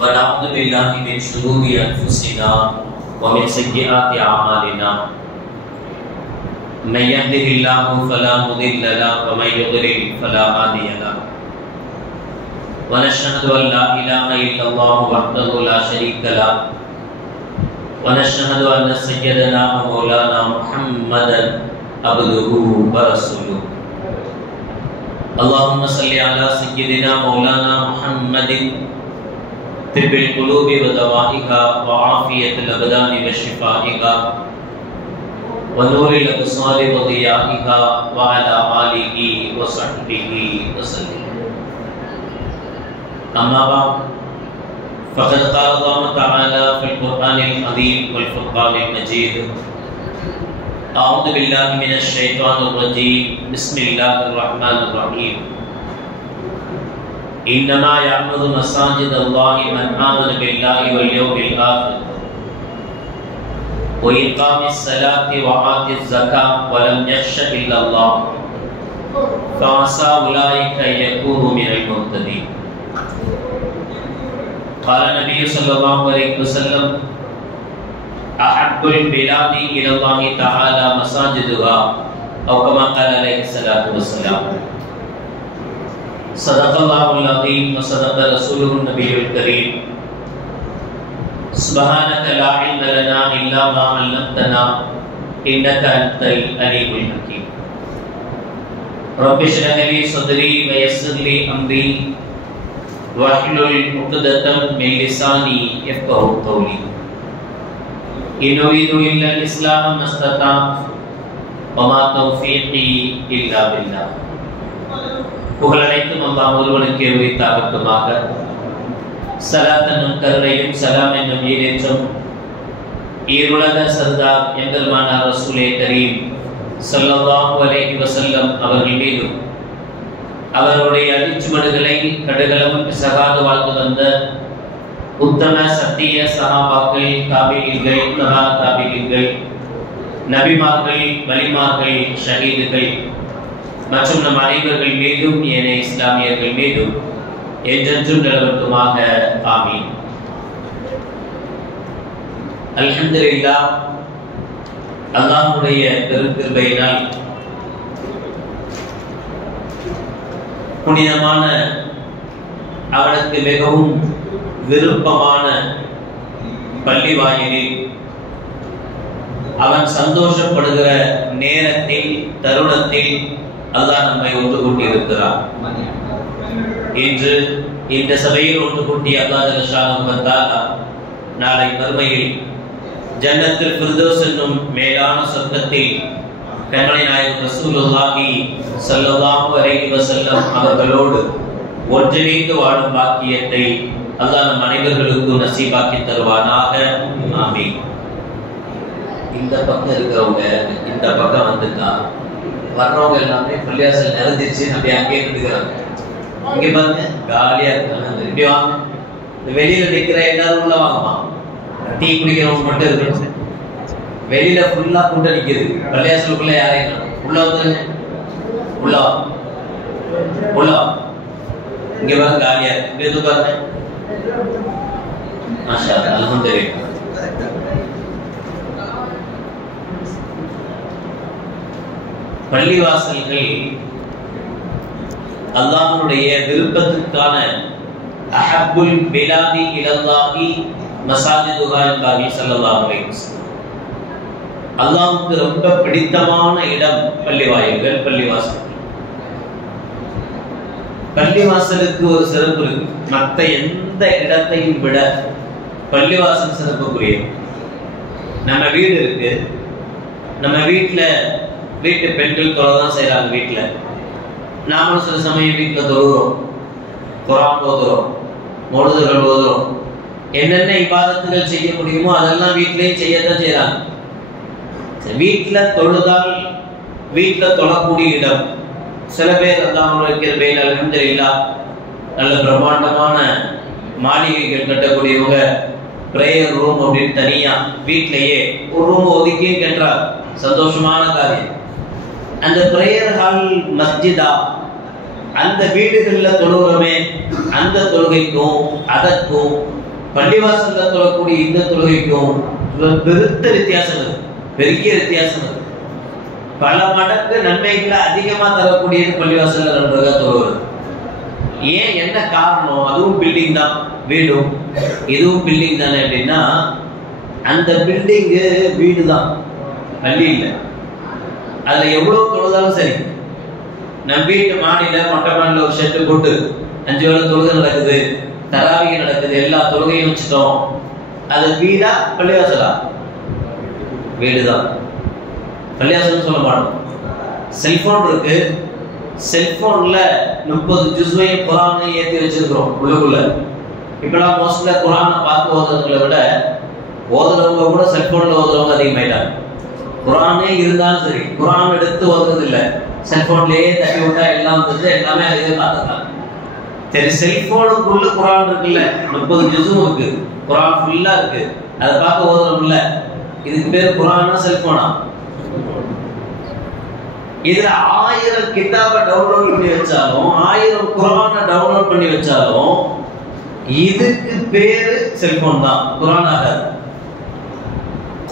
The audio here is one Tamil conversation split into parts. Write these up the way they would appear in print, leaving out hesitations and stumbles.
ونعوذ بالله من شرور أنفسنا ومن سيئات أعمالنا من يهده الله فلا مضل له ومن يضلل فلا هادي له ونشهد أن لا إله إلا الله وحده لا شريك له ونشهد أن سيدنا ومولانا محمدا عبده ورسوله اللهم صل على سيدنا مولانا محمد طب القلوب ودوائها وعافية الأبدان وشفائها ونور الأبصار وضيائها وعلى آله وصحبه وسلم. أما بعد فقد قال الله تعالى في القرآن العظيم والفرقان المجيد أعوذ بالله من الشيطان الرجيم بسم الله الرحمن الرحيم إنما يعمر مساجد الله من آمن بالله واليوم الآخر وإقام الصلاة وآتى الزكاة ولم يخش إلا الله فعسى أولئك أن يكونوا من المهتدين. قال النبي صلى الله عليه وسلم أحب البلاد إلى الله تعالى مساجدها أو كما قال عليه الصلاة والسلام. صدق الله العظيم وصدق رسوله النبي الكريم. سبحانك لا علم لنا إلا ما علمتنا إنك أنت العليم الحكيم. رب اشرح لي صدري ويسر لي أمري واحلل عقدة من لساني يفقهوا قولي. إن أريد إلا الإسلام ما استطعت وما توفيقي إلا بالله. புகழனைத்தும் அல்லாஹ் ஒருவனுக்கே உரித்தாகட்டுமாக. ஸலாத் என்னும் கருணையும் சலாம் என்னும் ஈடேற்றம் ஈருலக சர்தார் எம்பெருமானார் ரசூலே கரீம் ஸல்லல்லாஹு அலைஹி வஸல்லம் அவர்கள் மீதும் அவருடைய அடிச்சுவடுகளை கடுகளவும் பிசகாது வாழ்ந்து வந்த உத்தம சத்திய சஹாபாக்கள், தாபீஈன்கள், தபா தாபீஈன்கள், நபிமார்கள், வலிமார்கள், ஷஹீதுகள் மற்றும் நம் அனைவர்கள் மீதும் ஏனைய இஸ்லாமியர்கள் மீதும் என்றென்றும் நிலவட்டுமாக. ஆமீன். அல்ஹம்துலில்லாஹ். அல்லாஹ்வுடைய பெருங்கிருபையினால் புனிதமான அவனுக்கு மிகவும் விருப்பமான பள்ளி வாயிலில் அவன் சந்தோஷப்படுகிற நேரத்தில் தருணத்தில் அல்லாஹ் நம்மை ஒன்று கூட்டியிருக்கிறார். இன்று இந்த சபையில் ஒன்று கூட்டி அல்லாஹ் நாளை மறுமையில் ஜன்னத்துல் ஃபிர்தௌஸ் என்னும் மேலான சொர்க்கத்தில் கண்மணி நாயகம் ரசூலுல்லாஹி ஸல்லல்லாஹு அலைஹி வஸல்லம் அவர்களோடு ஒன்றிணைந்து வாழும் பாக்கியத்தை அல்லாஹ் நம் அனைவர்களுக்கும் நசீபாக்கி தருவானாக. ஆமீன். இந்த பக்கம் இருக்கிறவங்க இந்த பக்கம் வந்துட்டா வர்றவங்க எல்லாமே பள்ளியாசல் நிறைஞ்சிச்சு. அப்படியே அங்கே இருந்துக்கிறாங்க. இங்க பாருங்க காலியா இருக்காங்க. திருப்பி வாங்க. வெளியில நிக்கிற எல்லாரும் உள்ள வாங்கம்மா. டீ குடிக்கிறவங்க மட்டும் இருக்கணும். வெளியில ஃபுல்லா கூட்டம் நிக்குது. பள்ளியாசலுக்குள்ள யாரையும் உள்ள வந்து உள்ள உள்ள இங்க பாருங்க காலியா இருக்கு. எது பாருங்க. மாஷா அல்லாஹ். அல்ஹம்துலில்லாஹ். பள்ளிவாசல்கள் அல்லாஹ்வுடைய விருப்பத்துக்கான அஹப்புல் பிலாதி இலல்லாஹி மசாஜிதுஹா என்பாகி ஸல்லல்லாஹு அலைஹி வஸல்லம். அல்லாஹ்வுக்கு ரொம்ப பிடித்தமான இடம் பள்ளிவாயல்கள், பள்ளிவாசல்கள். பள்ளிவாசலுக்கு ஒரு சிறப்பு இருக்கு. மற்ற எந்த இடத்தையும் விட பள்ளிவாசல் சிறப்புக்குரியது. நம்ம வீடு இருக்கு. நம்ம வீட்டு பெண்கள் தொழதான் செய்யறாங்க. வீட்டுல நாமளும் சில சமயம் வீட்டுல தொழுகிறோம், குர்ஆன் ஓதுறோம், மௌலூதுகள் ஓதுறோம். என்னென்ன இபாதத்துகள் செய்ய முடியுமோ அதெல்லாம் வீட்டிலேயும் செய்யத்தான் செய்யறாங்க. வீட்டுல தொழுதால் வீட்டுல தொழக்கூடிய இடம். சில பேர் அல்லாஹ்வுடைய பேர் அல்ஹம்துலில்லாஹ் நல்ல பிரம்மாண்டமான மாளிகைகள் கட்டக்கூடியவங்க பிரேயர் ரூம் அப்படின்னு தனியா வீட்டிலேயே ஒரு ரூம் ஒதுக்கி கேட்டார். சந்தோஷமான காரியம். அந்த பிரேயர் ஹால் மஸ்ஜிதா அந்த வீடுகளில் தொழுகிறோமே அந்த தொழுகைக்கும் அதற்கும் பள்ளிவாசல்ல தொழக்கூடிய இந்த தொழுகைக்கும் பெருத்த வித்தியாசம் இருக்கு, பெரிய வித்தியாசம் இருக்கு. பல மடங்கு நன்மைகளை அதிகமா தரக்கூடியது பள்ளிவாசல்ல 2 ரக்காத் தொழுவது. ஏன், என்ன காரணம்? அதுவும் பில்டிங் தான், வீடும் இதுவும் பில்டிங் தானே. அப்படின்னா அந்த பில்டிங்கு வீடு தான், பள்ளி இல்லை. அதுல எவ்வளவு தொழுதாலும் சரி, நம்ம வீட்டு மாடியில மொட்டை மாடியில ஒரு ஷெட்டு போட்டு 5 வேளை தொழுகை நடக்குது, தராவிகை நடக்குது, எல்லா தொழுகையும் வச்சுட்டோம். அது வீடா பள்ளிவாசலா? வீடுதான். பள்ளிவாசல் சொல்ல மாட்டோம். செல்போன் இருக்கு, செல்போன்ல 30 ஜுஸ்வையும் குரானையும் ஏற்றி வச்சிருக்கிறோம் உள்ளுக்குள்ள. இப்பெல்லாம் மோஸ்ட்ல குரானை பார்த்து ஓதுறவங்களை விட ஓதுறவங்க கூட செல்போன்ல ஓதுறவங்க அதிகமாயிட்டாங்க. குரானே இருந்தாலும் சரி, குரான் எடுத்து ஓதுறது இல்லை, செல்போன்லயே தட்டி விட்டா எல்லாம் வந்து எல்லாமே அதே பார்த்துக்கலாம். சரி, செல்போனுக்குள்ள குரான் இருக்குல்ல, 30 ஜுஸும் இருக்கு, குரான் ஃபுல்லா இருக்கு, அதை பார்க்க ஓதுறோம்ல, இதுக்கு பேர் குரானா செல்போனா? இதுல 1000 கிதாபை டவுன்லோட் பண்ணி வச்சாலும், 1000 குரானை டவுன்லோட் பண்ணி வச்சாலும் இதுக்கு பேரு செல்போன் தான், குரான் ஆகாது.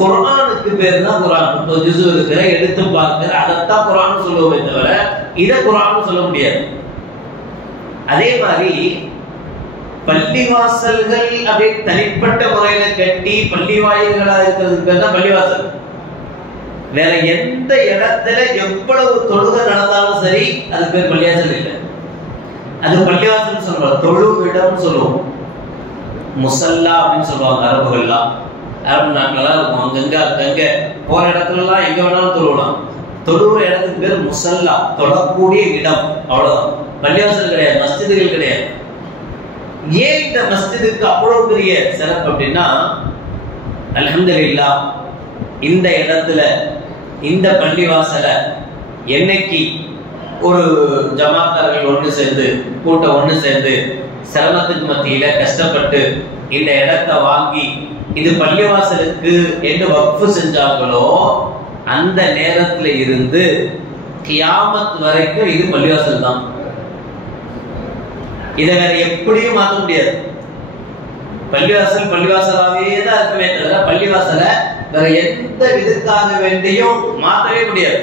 குரானுக்கு பேர் தான் குரான். 30 ஜுஸு இருக்கிற, எடுத்து பார்க்கிற, அதைத்தான் குரான் சொல்லுவோமே தவிர இதை குரான் சொல்ல முடியாது. அதே மாதிரி பள்ளிவாசல்கள் அப்படியே தனிப்பட்ட முறையில கட்டி பள்ளி வாயில்களா இருக்கிறதுக்கு பேர் தான் பள்ளிவாசல். வேற எந்த இடத்துல எவ்வளவு தொழுகை நடந்தாலும் சரி அது பேர் பள்ளிவாசல் இல்லை, அது பள்ளிவாசல் சொல்றோம். தொழுவிடம் சொல்லுவோம், முசல்லா அப்படின்னு சொல்லுவாங்க அரபுகள்லாம். அரபு நாட்களா இருக்கும், அங்கங்க போற இடத்துல எல்லாம் எங்க வேணாலும் தொழுவலாம். தொழுவுற இடத்துக்கு பேர் முசல்லா, தொழக்கூடிய இடம், அவ்வளவுதான். பள்ளிவாசல் கிடையாது, மஸ்ஜிதுகள் கிடையாது. ஏன் இந்த மஸ்ஜிதுக்கு அவ்வளவு பெரிய சிறப்பு அப்படின்னா, அல்ஹம்துலில்லாஹ் இந்த இடத்துல இந்த பள்ளிவாசல என்னைக்கு ஒரு ஜமாத்தார்கள் ஒன்று சேர்ந்து, கூட்டம் ஒன்று சேர்ந்து சிரமத்துக்கு மத்தியில கஷ்டப்பட்டு இந்த இடத்தை வாங்கி இது பள்ளிவாசலுக்கு என்று வக்ஃபு செஞ்சாங்களோ அந்த நேரத்துல இருந்து கியாமத் வரைக்கும் இது பள்ளிவாசல் தான். இதை வேற எப்படியும் மாற்ற முடியாது. பள்ளிவாசல் பள்ளிவாசலாவே தான் இருக்குமே தவிர பள்ளிவாசல வேற எந்த விதத்துக்காக வேண்டியும் மாற்றவே முடியாது.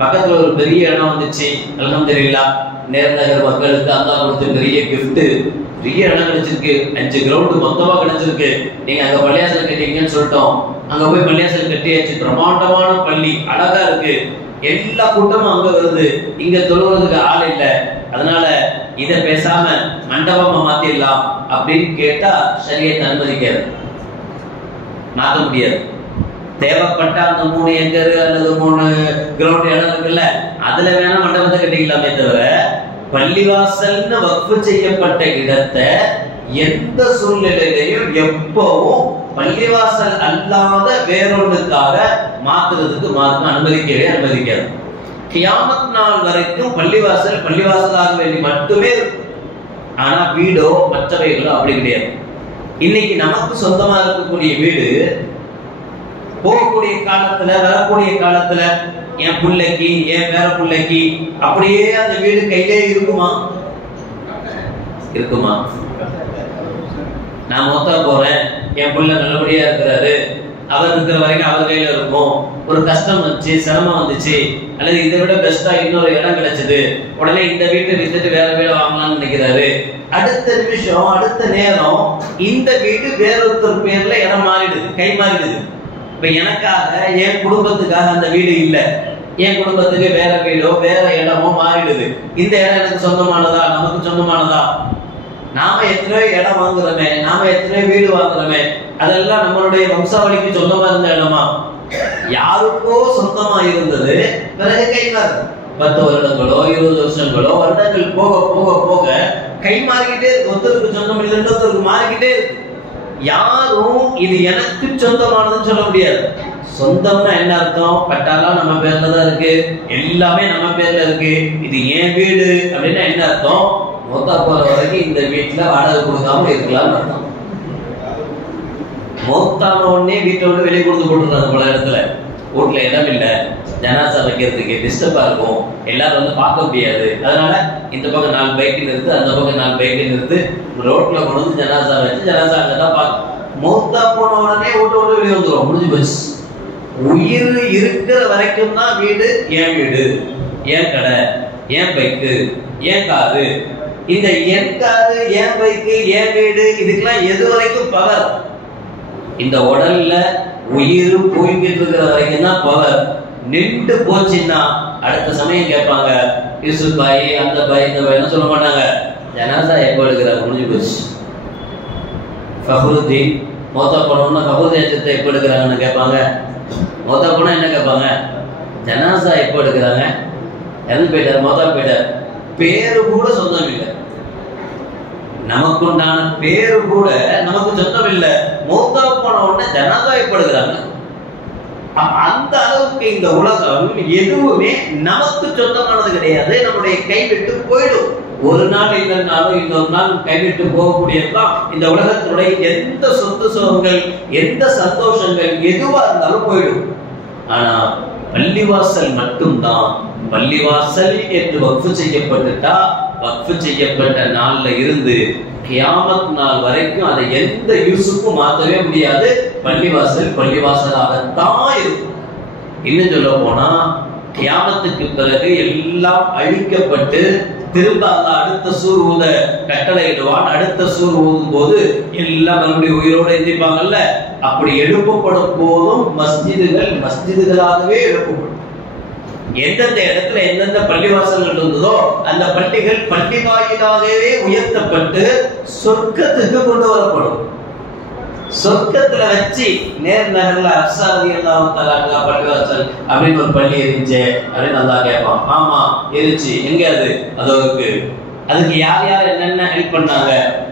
பக்கத்துல ஒரு பெரிய இடம் வந்துச்சு, அல்ஹம்துலில்லாஹ் நேர்நகர் மக்களுக்கு அல்லாஹ் கொடுத்த பெரிய கிஃப்ட், பெரிய இடம் கிடைச்சிருக்கு, 5 கிரவுண்ட் மொத்தமா கிடைச்சிருக்கு. நீங்க அங்க பள்ளிவாசல் கட்டிங்கன்னு சொல்லிட்டோம், அங்க போய் பள்ளிவாசல் கட்டியாச்சு, பிரம்மாண்டமான பள்ளி, அழகா இருக்கு, எல்லா கூட்டமும் அங்க வருது, இங்க தொழுவதுக்கு ஆள் இல்லை, அதனால இத பேசாம மண்டபமா மாத்திடலாம் அப்படின்னு கேட்டா ஷரியத் அனுமதிக்காது, மாற்ற முடியாது. தேவைப்பட்ட அந்த 3 ஏக்கர் அல்லது 3 கிரவுண்ட் இடம் இருக்குல்ல, அதுல வேணா மண்டபத்தை கட்டிக்கலாமே தவிர பள்ளிவாசல்னு வக்ஃபு செய்யப்பட்ட இடத்தை எந்த சூழ்நிலையிலையும் எப்பவும் பள்ளிவாசல் அல்லாத வேறொன்றுக்காக மாத்துறதுக்கு மார்க்கம் அனுமதிக்காது. கியாமத் நாள் வரைக்கும் பள்ளிவாசல் பள்ளிவாசலாக வேண்டி மட்டுமே இருக்கும். ஆனா வீடோ மற்றவைகளோ அப்படி கிடையாது. இன்னைக்கு நமக்கு சொந்தமா இருக்கக்கூடிய வீடு போகக்கூடிய காலத்துல, வரக்கூடிய காலத்துல என் பிள்ளைக்கு, என் பேர பிள்ளைக்கு அப்படியே அந்த வீடு கையிலே இருக்குமா? நான் மொத்தா போறேன், என் பிள்ளை நல்லபடியா இருக்கிறாரு, அவர் இருக்கிற வரைக்கும் அவர் கையில இருக்கும். ஒரு கஷ்டம் வந்துச்சு, சிரமம் வந்துச்சு, அல்லது இதை விட பெஸ்டா இன்னொரு இடம் கிடைச்சது, உடனே இந்த வீட்டை வித்துட்டு வேற வீடு வாங்கலாம்னு நினைக்கிறாரு. அடுத்த நிமிஷம், அடுத்த நேரம் இந்த வீடு வேறொருத்தர் பேர்ல இடம் மாறிடுது, கை மாறிடுது. இப்ப எனக்காக, என் குடும்பத்துக்காக அந்த வீடு இல்லை, என் குடும்பத்துக்கு வேற வீடோ வேற இடமோ மாறிடுது. இந்த இடம் எனக்கு சொந்தமானதா, நமக்கு சொந்தமானதா? நாம எத்தனையோ இடம் வாங்குறோமே, நாம எத்தனையோ வீடு வாங்குறோமே, அதெல்லாம் நம்மளுடைய வம்சாவளிக்கு சொந்தமா இருந்த இடமா? யாருக்கோ சொந்தமா இருந்தது, பிறகு கை மாறுது. 10 வருடங்களோ 20 வருஷங்களோ வருடங்கள் போக போக போக கை மாறிக்கிட்டே இருக்கு. ஒருத்தருக்கு சொந்தம் இல்லை, இன்னொருத்தருக்கு மாறிக்கிட்டே இருக்கு. யாரும் இது எனக்கு சொந்தமானதுன்னு சொல்ல முடியாது. சொந்தம்னா என்ன அர்த்தம்? பட்டாலா நம்ம பேர்ல தான் இருக்கு, எல்லாமே நம்ம பேர்ல இருக்கு, இது என் வீடு அப்படின்னா என்ன அர்த்தம்? மொத்தா போற வரைக்கும் இந்த வீட்டுல வாடகை கொடுக்காம இருக்கலாம்னு அர்த்தம். மொத்தான உடனே வீட்டை விட்டு வெளியே கொடுத்து போட்டுறாங்க. பல இடத்துல வீட்டுல இடம் இல்லை, ஜனாசா வைக்கிறதுக்கு டிஸ்டர்பா இருக்கும், எல்லாரும் வந்து பார்க்க முடியாது, அதனால இந்த பக்கம் 4 பைக் நிறுத்து, அந்த பக்கம் 4 பைக் நிறுத்து, ரோட்ல கொண்டு வந்து ஜனாசா வச்சு ஜனாசா அங்கதான் பார்க்கணும். ஓடி வந்துடும், முடிஞ்சு போச்சு. உயிர் இருக்கிற வரைக்கும் தான் வீடு என் வீடு, என் கடை, என் பைக்கு, என் காரு. இந்த என் காரு, என் பைக்கு, என் வீடு, இதுக்கெல்லாம் எது வரைக்கும் பவர்? இந்த உடல்ல உயிர் போய்கிட்டு இருக்கிற வரைக்கும் தான் பவர். நின்று போச்சுன்னா அடுத்த சமயம் கேட்பாங்க, யூசுப் பாய், அந்த பாய், இந்த பாய் சொல்ல மாட்டாங்க. ஜனாசா எப்போ எடுக்கிறாங்க, முடிஞ்சு போச்சு. ஃபஹ்ருதீன் மௌத்தா போனோம்னா ஃபஹ்ருதீன் சித்தை எப்போ எடுக்கிறாங்கன்னு கேட்பாங்க. மௌத்தா போனா என்ன கேட்பாங்க? ஜனாசா எப்போ எடுக்கிறாங்க, இறந்து போயிட்டார், மௌத்தா போயிட்டார். பேரு கூட சொந்தம் இல்லை, நமக்குண்டான பேரு கூட நமக்கு சொந்தம் இல்லை. மௌத்தா போன உடனே ஜனாசா எப்போ எடுக்கிறாங்க. அந்த அளவுக்கு இந்த உலகம் எதுவுமே நமக்கு சொந்தமானது கிடையாது. நம்முடைய கைவிட்டு போயிடும். ஒரு நாள் இல்லைன்னாலும் இன்னொரு நாள் கைவிட்டு போகக்கூடியதுதான் இந்த உலகத்தினுடைய எந்த சொத்து சுகங்கள், எந்த சந்தோஷங்கள் எதுவா இருந்தாலும் போயிடும். ஆனா பள்ளிவாசல் மட்டும்தான். பள்ளிவாசல் என்று வக்ஃபு செய்யப்பட்டுட்டா, வக்ஃபு செய்யப்பட்ட நாள்ல இருந்து கியாமத் நாள் வரைக்கும் அதை எந்த யூசுக்கும் மாற்றவே முடியாது. பள்ளிவாசல் பள்ளிவாசலாகத்தான் இருக்கும். இன்னும் சொல்ல போனா கியாமத்துக்கு பிறகு எல்லாம் அழிக்கப்பட்டு திரும்ப அடுத்த சூர் ஊத கட்டளையிடுவான். அடுத்த சூர் ஊதும் போது எல்லாம் மறுபடியும் உயிரோட எந்திரிப்பாங்கல்ல. அப்படி எழுப்பப்படும் போதும் மஸ்ஜிதுகள் மஸ்ஜிதுகளாகவே எழுப்பப்படும். எந்தெந்த இடத்துல எந்தெந்த பள்ளிவாசல்கள் இருந்ததோ அந்த பள்ளிகள் பள்ளி வாயிலாகவே உயர்த்தப்பட்டு சொர்க்கத்துக்கு கொண்டு வரப்படும். சொர்க்கத்துல வச்சு நேர் நகர்ல அப்சாதி எல்லாம் தலாக்கா பள்ளிவாசல் அப்படின்னு ஒரு பள்ளி இருந்துச்சு அப்படின்னு நல்லா கேட்பான். ஆமா இருந்துச்சு. எங்க அது? அதோ இருக்கு. அதுக்கு யார் யார் என்னென்ன ஹெல்ப் பண்ணாங்க,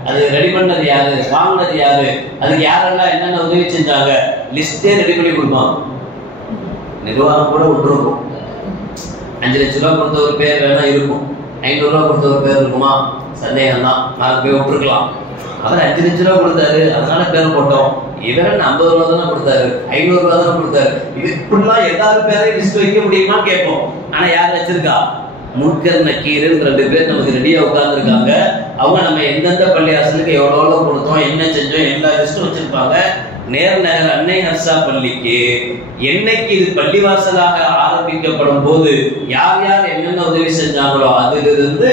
அது ரெடி பண்ணது யாரு, வாங்கினது யாரு, அதுக்கு யாரெல்லாம் என்னென்ன உதவி செஞ்சாங்க, லிஸ்டே ரெடி பண்ணி கொடுப்பான். நிர்வாகம் கூட விட்டுருக்கும். 5 லட்சம் ரூபாய் கொடுத்த ஒரு பேர் வேணா இருக்கும், 500 ரூபாய் கொடுத்த ஒரு பேர் இருக்குமா? சந்தேகம் தான். 4 பேர் விட்டுருக்கலாம். அவர் 5 லட்சம் ரூபாய் கொடுத்தாரு, அதனால பேர் போட்டோம். இவர் 50 ரூபா தானே கொடுத்தாரு, 500 ரூபா தானே கொடுத்தாரு. இது இப்படிலாம் எல்லாரும் பேரையும் லிஸ்ட் வைக்க முடியுமா கேட்போம். ஆனா யார் வச்சிருக்கா? முன்கர் நக்கீர் 2 பேர் நமக்கு ரெடியா உட்கார்ந்துருக்காங்க. அவங்க நம்ம எந்தெந்த பள்ளிவாசலுக்கு எவ்வளோ கொடுத்தோம், என்ன செஞ்சோம், எல்லா லிஸ்டும் வச்சிருப்பாங்க. நேர் நகர் அன்னை ஹர்ஷா பள்ளிக்கு என்னைக்கு இது பள்ளிவாசலாக ஆரம்பிக்கப்படும் போது யார் யார் என்னென்ன உதவி செஞ்சாங்களோ அதிலிருந்து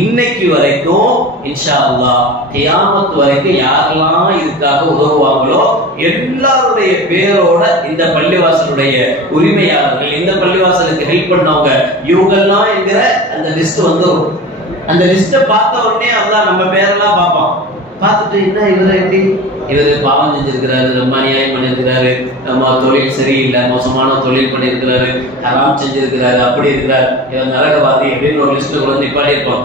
இன்னைக்கு வரைக்கும் இன்ஷா அல்லாஹ் கியாமத் வரைக்கும் யாரெல்லாம் இதுக்காக உதவுவாங்களோ எல்லாருடைய பேரோட இந்த பள்ளிவாசலுடைய உரிமையாளர்கள், இந்த பள்ளிவாசலுக்கு ஹெல்ப் பண்ணவங்க, இவங்கெல்லாம் என்கிற அந்த லிஸ்ட் வந்துடும். அந்த லிஸ்ட்டை பார்த்த உடனே அல்லாஹ் நம்ம பேரெல்லாம் பார்ப்பான். பார்த்துட்டு என்ன இவரை எப்படி, இவர் பாவம் செஞ்சிருக்கிறாரு, ரொம்ப அநியாயம் பண்ணியிருக்கிறாரு, நம்ம தொழில் சரியில்லை, மோசமான தொழில் பண்ணியிருக்கிறாரு, ஹராம் செஞ்சிருக்கிறாரு, அப்படி இருக்கிறார், இவர் நரகவாதி அப்படின்னு ஒரு லிஸ்ட்டு கூட நிப்பாடி இருப்போம்.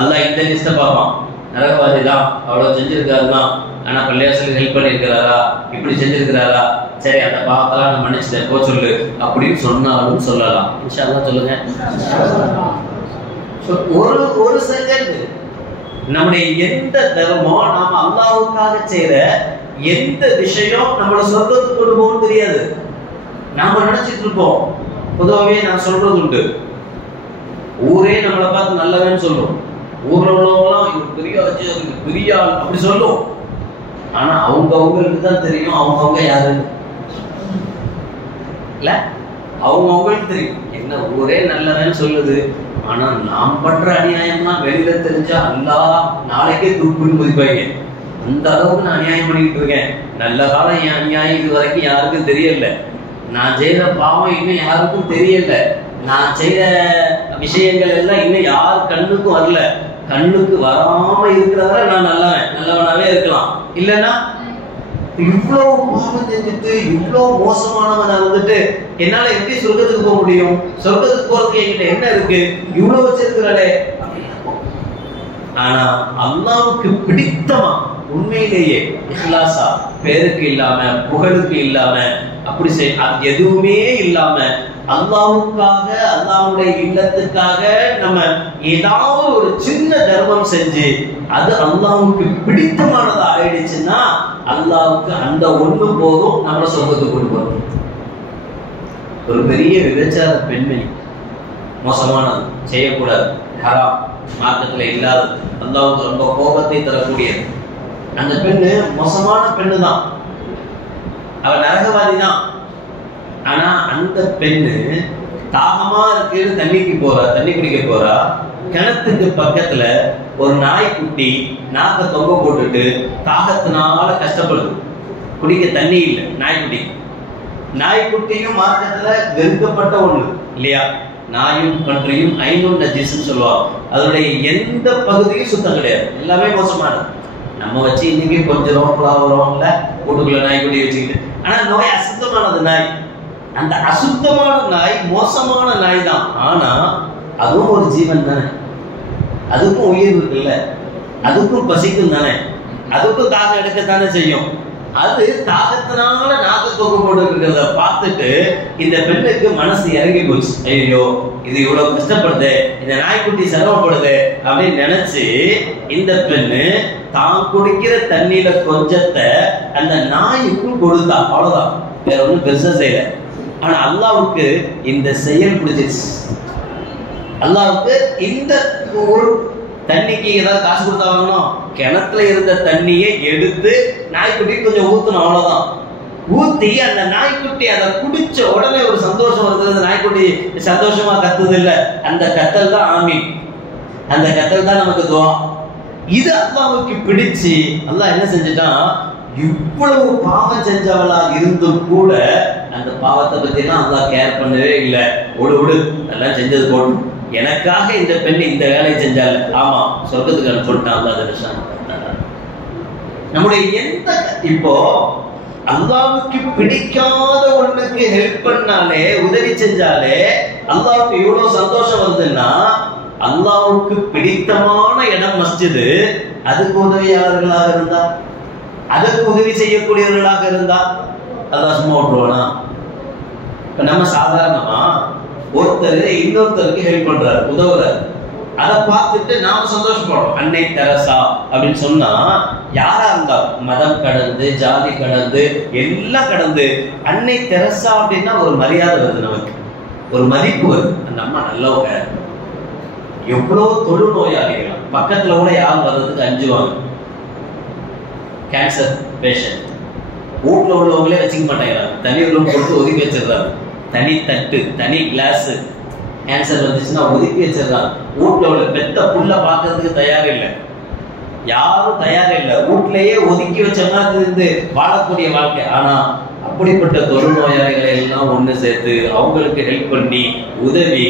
அல்லாஹ் இந்த லிஸ்ட்டை பார்ப்பான். நரகவாதி தான், அவ்வளோ செஞ்சிருக்காரு தான், ஆனால் பள்ளிவாசலுக்கு ஹெல்ப் பண்ணியிருக்கிறாரா, இப்படி செஞ்சிருக்கிறாரா, சரி அந்த பாவத்தெல்லாம் நான் மன்னிச்சுட்டேன் போ சொல்லு அப்படின்னு சொன்னாலும் சொல்லலாம். இன்ஷா அல்லாஹ் சொல்லுங்க. ஒரு செகண்ட் நம்முடைய எந்த தர்மம், நாம அல்லாஹ்வுக்காக செய்யற எந்த விஷயம் நம்மள சொர்க்கத்துக்கு கொண்டு போகும் தெரியாது. நாம நினைச்சிட்டு இருப்போம். பொதுவாகவே நான் சொல்றது உண்டு, ஊரே நம்மளை பார்த்து நல்லவன்னு சொல்லும். ஊர்ல உள்ளவங்களாம் இவர் பெரிய ஆச்சு, பெரிய ஆள் அப்படி சொல்லும். ஆனா அவங்களுக்கு தான் தெரியும் அவங்கவுங்க யாரு இல்ல. அவங்கவுங்களுக்கு தெரியும் என்ன ஊரே நல்லவன்னு சொல்லுது. ஆனா நாம் பண்ற அநியாயம்னா வெளியில தெரிஞ்சா அல்லாஹ் நாளைக்கே தூக்குன்னு மதிப்பாங்க. அந்த அளவுக்கு நான் அநியாயம் பண்ணிட்டு இருக்கேன். நல்ல காலம் என் அநியாயம் இது வரைக்கும் யாருக்கும் தெரியல. நான் செய்த பாவம் இன்னும் யாருக்கும் தெரியல. நான் செய்த விஷயங்கள் எல்லாம் இன்னும் யார் கண்ணுக்கும் வரல. கண்ணுக்கு வராம இருக்கிறவரை நான் நல்லவனாவே இருக்கலாம். இல்லைன்னா இவ்வளவு பாவம் செஞ்சுட்டு இவ்வளவு மோசமானவன் வந்துட்டு என்னால எப்படி சொர்க்கத்துக்கு போக முடியும்? சொர்க்கத்துக்கு போறதுக்கு என்கிட்ட என்ன இருக்கு? இவ்வளவு வச்சிருக்கிறாளே. ஆனா அல்லாஹ்வுக்கு பிடித்தமா உண்மையிலேயே இஹ்லாஸா, பேருக்கு இல்லாம புகழுக்கு இல்லாம அப்படி அது எதுவுமே இல்லாம அல்லாஹ்வுக்காக, அல்லாஹ்வுடைய இல்லத்துக்காக நம்ம ஏதாவது ஒரு சின்ன தர்மம் செஞ்சு அது அல்லாஹ்வுக்கு பிடித்தமானதா ஆயிடுச்சுன்னா அல்லாஹ்வுக்கு அந்த ஒண்ணு போதும் நம்மள சொர்க்கத்துக்கு கொண்டு போறோம். ஒரு பெரிய விபச்சார பெண்மணி, மோசமானது, செய்யக்கூடாது, ஹராம், மார்க்கத்துல இல்லாதது, அல்லாஹ்வுக்கு ரொம்ப கோபத்தை தரக்கூடியது. அந்த பெண்ணு மோசமான பெண்ணு தான். அவள் நரகவாதி தான். ஆனா அந்த பெண்ணு தாகமா இருக்குன்னு தண்ணிக்கு போறா, தண்ணி குடிக்க போறா. கிணத்துக்கு பக்கத்துல ஒரு நாய்க்குட்டி நாக்க தொங்க போட்டுட்டு தாகத்தினால கஷ்டப்படுது. குடிக்க தண்ணி இல்லை நாய்க்குட்டி. நாய்க்குட்டியும் மார்க்கத்துல வெறுக்கப்பட்ட ஒண்ணு இல்லையா? நாயும் பன்றியும் ஐநூறு நஜீஸ்ன்னு சொல்லுவாங்க. அதனுடைய எந்த பகுதியும் சுத்தம் கிடையாது, எல்லாமே மோசமானது. நம்ம வச்சு இன்னைக்கு கொஞ்சம் ரோம்ல வீட்டுக்குள்ள நாய்க்குட்டி வச்சுக்கிட்டு, ஆனா நோய் அசுத்தமானது நாய். அந்த அசுத்தமான நாய் மோசமான நாய் தான். ஆனா அதுவும் ஒரு ஜீவன் தானே, அதுக்கும் உயிர் இருக்குல்ல, அதுக்கும் பசிக்கும் தானே, அதுக்கும் தாகம் எடுக்கத்தானே செய்யும். அது தாகத்தினால நாக்கு தொகு போட்டு இருக்கிறத பார்த்துட்டு இந்த பெண்ணுக்கு மனசு இறங்கி போச்சு. ஐயோ இது இவ்வளவு கஷ்டப்படுது, இந்த நாய்க்குட்டி சிரமப்படுது அப்படின்னு நினைச்சு இந்த பெண்ணு தான் குடிக்கிற தண்ணியில கொஞ்சத்தை அந்த நாய்க்கும் கொடுத்தா. அவ்வளவுதான், வேற ஒன்றும் பெருசா செய்யல. ஆனா அல்லாவுக்கு இந்த செயல் பிடிச்சிருச்சு. அல்லாவுக்கு இந்த தண்ணிக்கு ஏதாவது காசு கொடுத்தா வாங்கணும். கிணத்துல இருந்த தண்ணியை எடுத்து நாய்க்குட்டி கொஞ்சம் ஊத்தணும், அவ்வளவுதான். ஊத்தி அந்த நாய்க்குட்டி அதை குடிச்ச உடனே ஒரு சந்தோஷம் வருது. நாய்க்குட்டி சந்தோஷமா கத்துது இல்ல, அந்த கத்தல் தான் ஆமீன், அந்த கத்தல் தான் நமக்கு துவா. இது அல்லாவுக்கு பிடிச்சு அல்லாஹ் என்ன செஞ்சுட்டான், இவ்வளவு பாவம் செஞ்சவளா இருந்தும் கூட அந்த பாவத்தை பத்தி எல்லாம் அல்லாஹ் கேர் பண்ணவே இல்லை. விடு அதெல்லாம் செஞ்சது போட்டு, எனக்காக இந்த பெண் இந்த வேலையை செஞ்சால, ஆமா சொர்க்கத்துக்கு அனுப்பிட்டான் அல்லாஹ். நம்முடைய எந்த இப்போ அல்லாஹ்வுக்கு பிடிக்காத ஒண்ணுக்கு ஹெல்ப் பண்ணாலே, உதவி செஞ்சாலே அல்லாஹ்வுக்கு இவ்வளவு சந்தோஷம் வருதுன்னா, அல்லாஹ்வுக்கு பிடித்தமான இடம் மஸ்ஜிது, அதுக்கு உதவியாளர்களாக இருந்தா, அதற்கு உதவி செய்யக்கூடியவர்களாக இருந்தா அல்லாஹ் சும்மா விட்டுருவானா? இப்ப நம்ம சாதாரணமா ஒருத்தர் இன்னொருத்தருக்கு ஹெல்ப் பண்றாரு, உதவுறாரு, அதை பார்த்துட்டு நாம சந்தோஷப்படுறோம். அன்னை தெரசா அப்படின்னு சொன்னா யாரா இருந்தா, மதம் கடந்து ஜாதி கடந்து எல்லாம் கடந்து அன்னை தெரசா அப்படின்னா ஒரு மரியாதை வருது, நமக்கு ஒரு மதிப்பு வருது. அந்த அம்மா நல்லவங்க. எவ்வளவு தொழுநோயாளிகள் பக்கத்துல கூட யாரும் வர்றதுக்கு அஞ்சுவாங்க. கேன்சர் பேஷண்ட் வீட்டுல உள்ளவங்களே வச்சுக்க மாட்டேங்கிறாங்க, தனி ரூம் கொடுத்து ஒதுக்கி வச்சிருக்காங்க, தனி தட்டு தனி கிளாஸ். கேன்சர் வந்துச்சுன்னா ஒதுக்கி வச்சிருக்காங்க. வீட்டுல உள்ள பெத்த புள்ள பார்க்கறதுக்கு தயார் இல்லை, யாரும் தயார் இல்லை. வீட்லயே ஒதுக்கி வச்சோம்னா இருந்து வாழக்கூடிய வாழ்க்கை. ஆனா அப்படிப்பட்ட தொழுநோயாளிகளை எல்லாம் ஒண்ணு சேர்த்து அவங்களுக்கு ஹெல்ப் பண்ணி உதவி,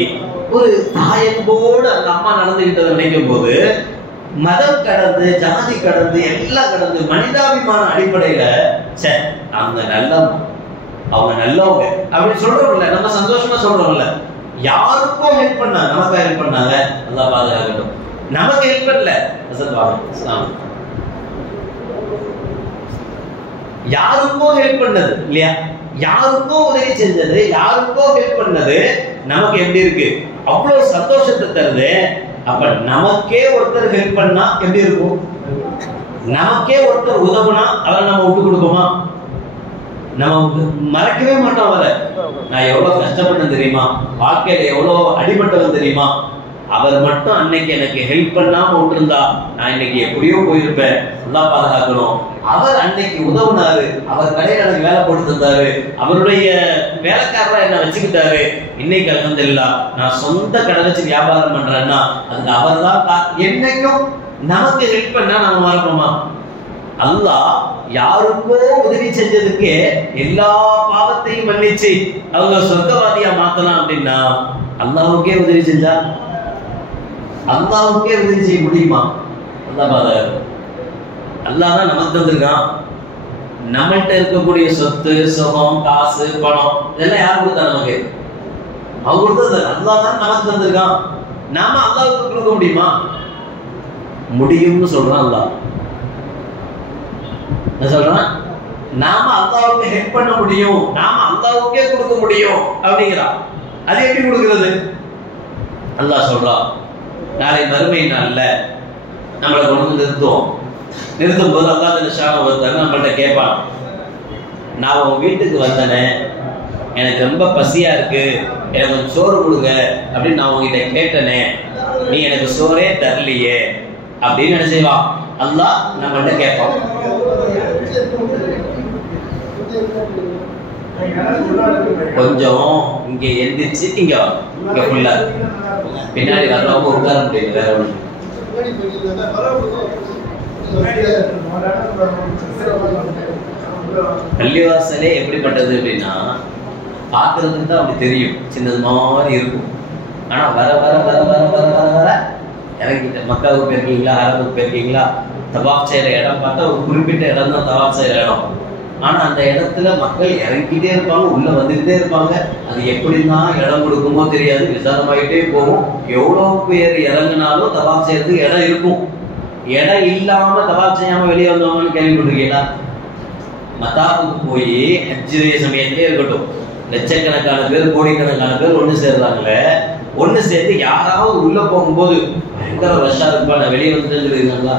ஒரு தாயன்போடு அந்த அம்மா நடந்துகிட்டதை நினைக்கும் போது, மதம் கடந்து ஜாதி கடந்து எல்லாம் கடந்து மனிதாபிமான அடிப்படையில அவங்க நல்லவங்க அப்படின்னு சொல்றோம்ல, நம்ம சந்தோஷமா சொல்றோம்ல. யாருக்கும் ஹெல்ப் பண்ண, நமக்கு ஹெல்ப் பண்ணாங்க, நல்லா பாதுகாக்கட்டும். நமக்கு ஹெல்ப் பண்ணல, யாருக்கோ ஹெல்ப் பண்ணது இல்லையா, யாருக்கோ உதவி செஞ்சது, யாருக்கோ ஹெல்ப் பண்ணது நமக்கு எப்படி இருக்கு, அவ்வளவு சந்தோஷத்தை தருது. அப்ப நமக்கே ஒருத்தர் ஹெல்ப் பண்ணா எப்படி இருக்கும், நமக்கே ஒருத்தர் உதவுனா அவரை நம்ம விட்டு கொடுப்போமா? நம்ம மறக்கவே மாட்டோம் அவரை. நான் எவ்வளவு கஷ்டப்பட்டேன் தெரியுமா, வாழ்க்கையில எவ்வளவு அடிபட்டவன் தெரியுமா, அவர் மட்டும் அன்னைக்கு எனக்கு ஹெல்ப் பண்ணாம விட்டுருந்தா நான் இன்னைக்கு எப்படியோ போயிருப்பேன், நல்லா பாதுகாக்கணும். அவர் அன்னைக்கு உதவுனாரு, அவர் கடையில எனக்கு வேலை போட்டு தந்தாரு, அவருடைய வேலைக்காரரா என்ன வச்சுக்கிட்டாரு. இன்னைக்கு அல்ஹம்துலில்லாஹ் நான் சொந்த கடை வச்சு வியாபாரம் பண்றேன்னா அதுக்கு அவர் தான். என்னைக்கும் நமக்கு ஹெல்ப் பண்ணா நம்ம மறப்போமா? அல்லாஹ் யாருக்கோ உதவி செஞ்சதுக்கு எல்லா பாவத்தையும் மன்னிச்சு அவங்க சொர்க்கவாதியா மாத்தலாம் அப்படின்னா, அல்லாஹ்வுக்கே உதவி செஞ்சா அல்லாஹ்வுக்கே உதவி செய்ய முடியுமா? அல்லாஹ் பாதர், அல்லாஹ் தான் நமக்கு தந்திருக்கான். நம்மள்கிட்ட இருக்கக்கூடிய சொத்து சுகம் காசு பணம் இதெல்லாம் யார் கொடுத்தா நமக்கு? அவங்க கொடுத்தது. அல்லாஹ் தான் நமக்கு தந்திருக்கான். நாம அல்லாஹ்வுக்கு கொடுக்க முடியுமா? முடியும்னு சொல்றான் அல்லாஹ். என்ன சொல்றான்? நாம அல்லாஹ்வுக்கு ஹெல்ப் பண்ண முடியும், நாம அல்லாஹ்வுக்கே கொடுக்க முடியும் அப்படிங்கிறான். அது எப்படி கொடுக்கிறது? அல்லாஹ் சொல்றான், நாளை மறுமை நாள்ல நம்மளை கொண்டு நிறுத்தும் போது அல்லாஹ் நம்மள்ட்ட கேட்பான், நான் உன் வீட்டுக்கு வந்தனே, எனக்கு ரொம்ப பசியா இருக்கு, எனக்கு சோறு கொடுங்க அப்படின்னு நான் உங்ககிட்ட கேட்டனே, நீ எனக்கு சோறே தரலையே அப்படின்னு என்ன செய்வான்? அல்லாஹ் நம்மள்ட்ட கேட்பான். கொஞ்சம் இங்க எந்திரிச்சு இங்க ஃபுல்லா பின்னாடி வர்றவங்க உட்கார முடியாது. வேற ஒண்ணு பள்ளிவாசலே எப்படிப்பட்டது அப்படின்னா பாக்குறதுக்கு தான் அப்படி தெரியும், சின்னது மாதிரி இருக்கும். ஆனா வர வர வர வர வர வர வர இறங்கிட்ட மக்காவுக்கு போயிருக்கீங்களா, அரபுக்கு போயிருக்கீங்களா, தவாப் செய்யற இடம் பார்த்தா ஒரு குறிப்பிட்ட இடம் தான் தவாப் செய்யற இடம். ஆனா அந்த இடத்துல மக்கள் இறங்கிட்டே இருப்பாங்க, உள்ள வந்துகிட்டே இருப்பாங்க. அது எப்படிதான் இடம் கொடுக்குமோ தெரியாது, விசாலமாயிட்டே போகும். எவ்வளவு பேர் இறங்கினாலும் தவாப் செய்யறதுக்கு இடம் இருக்கும். இடம் இல்லாம தவாப் செய்யாம வெளியே வந்தவங்கன்னு கேள்விப்பட்டிருக்கீங்களா? மத்தாப்புக்கு போய் ஹஜ்ஜுடைய சமயத்திலே இருக்கட்டும், லட்சக்கணக்கான பேர் கோடிக்கணக்கான பேர் ஒண்ணு சேர்றாங்களே, ஒண்ணு சேர்ந்து யாராவது உள்ள போகும்போது பயங்கர ரஷ்ஷா இருப்பாங்க, வெளியே வந்துருக்கீங்களா,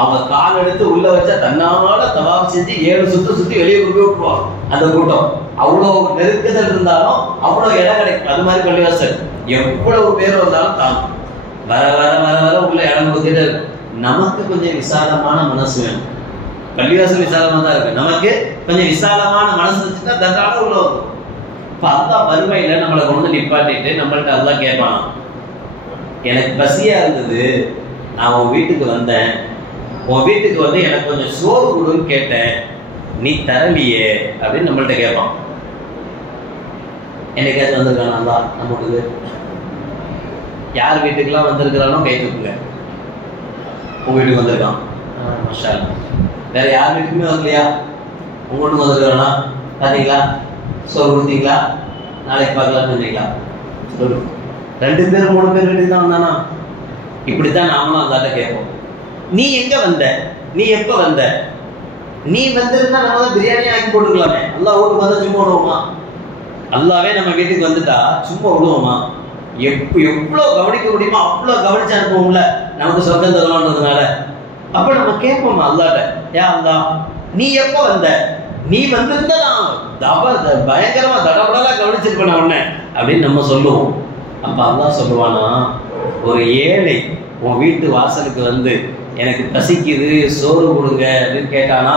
அவங்க கால் எடுத்து உள்ள வச்சா தன்னால தவாப் செஞ்சு 7 சுத்து சுத்தி வெளியே கொண்டு விட்டுருவாங்க. அந்த கூட்டம் அவ்வளவு நெருக்குதல் இருந்தாலும் அவ்வளவு இடம் கிடைக்கும். அது மாதிரி பள்ளிவாசல் எவ்வளவு பேர் வந்தாலும் தாங்க வர வர வர வர உள்ள இடம் கொடுத்துட்டு இருக்கு. நமக்கு கொஞ்சம் விசாலமான மனசு வேணும். பள்ளிவாசல் விசாலமா தான் இருக்கு, நமக்கு கொஞ்சம் விசாலமான மனசு வச்சுட்டா தந்தாலும் உள்ள வரும். இப்ப அல்லாஹ் வறுமையில நம்மளை கொண்டு நிப்பாட்டிட்டு நம்மள்ட்ட அல்லாஹ் கேட்பான், எனக்கு பசியா இருந்தது, நான் உன் வீட்டுக்கு வந்தேன், உன் வீட்டுக்கு வந்து எனக்கு கொஞ்சம் சோறு கொடுன்னு கேட்டேன், நீ தரலையே அப்படின்னு நம்மள்ட்ட கேட்பான். என்னைக்காச்சும் வந்திருக்கானா அல்லாஹ் நமக்கு? யார் வீட்டுக்கெல்லாம் வந்திருக்கிறானோ கை தூக்குங்க. உங்க வீட்டுக்கு வந்திருக்கான், மாஷா அல்லாஹ். வேற யார் வீட்டுக்குமே வரலையா? உங்க வீட்டுக்கு வந்திருக்கானா? பாத்தீங்களா, சோறு கொடுத்தீங்களா, நாளைக்கு பார்க்கலாம்னு சொன்னீங்களா? சொல்லு. 2 பேர் 3 பேர் வீட்டுக்கு தான் வந்தானா? இப்படித்தான் நாமளும் அல்லாட்ட கேட்போம். நீ எங்க வந்த, நீ எப்ப வந்த, நீ வந்திருந்தா நம்ம தான் பிரியாணி ஆக்கி போட்டுக்கலாமே. அல்லாஹ் வீட்டுக்கு வந்தா சும்மா விடுவோமா? அல்லாவே நம்ம வீட்டுக்கு வந்துட்டா சும்மா விடுவோமா? எவ்வளவு கவனிக்க முடியுமோ அவ்வளவு கவனிச்சு அனுப்புவோம்ல, நமக்கு சொர்க்கம் தருவான்றதுனால. அப்ப நம்ம கேட்போமா அல்லாட்ட, யா அல்லாஹ் நீ எப்ப வந்த, நீ வந்திருந்தா நான் பயங்கரமா தடபடலா கவனிச்சிருப்பேன் உடனே அப்படின்னு நம்ம சொல்லுவோம். அப்ப அல்லாஹ் சொல்லுவானா, ஒரு ஏழை உன் வீட்டு வாசலுக்கு வந்து எனக்கு பசிக்குது சோறு கொடுங்க அப்படின்னு கேட்டானா,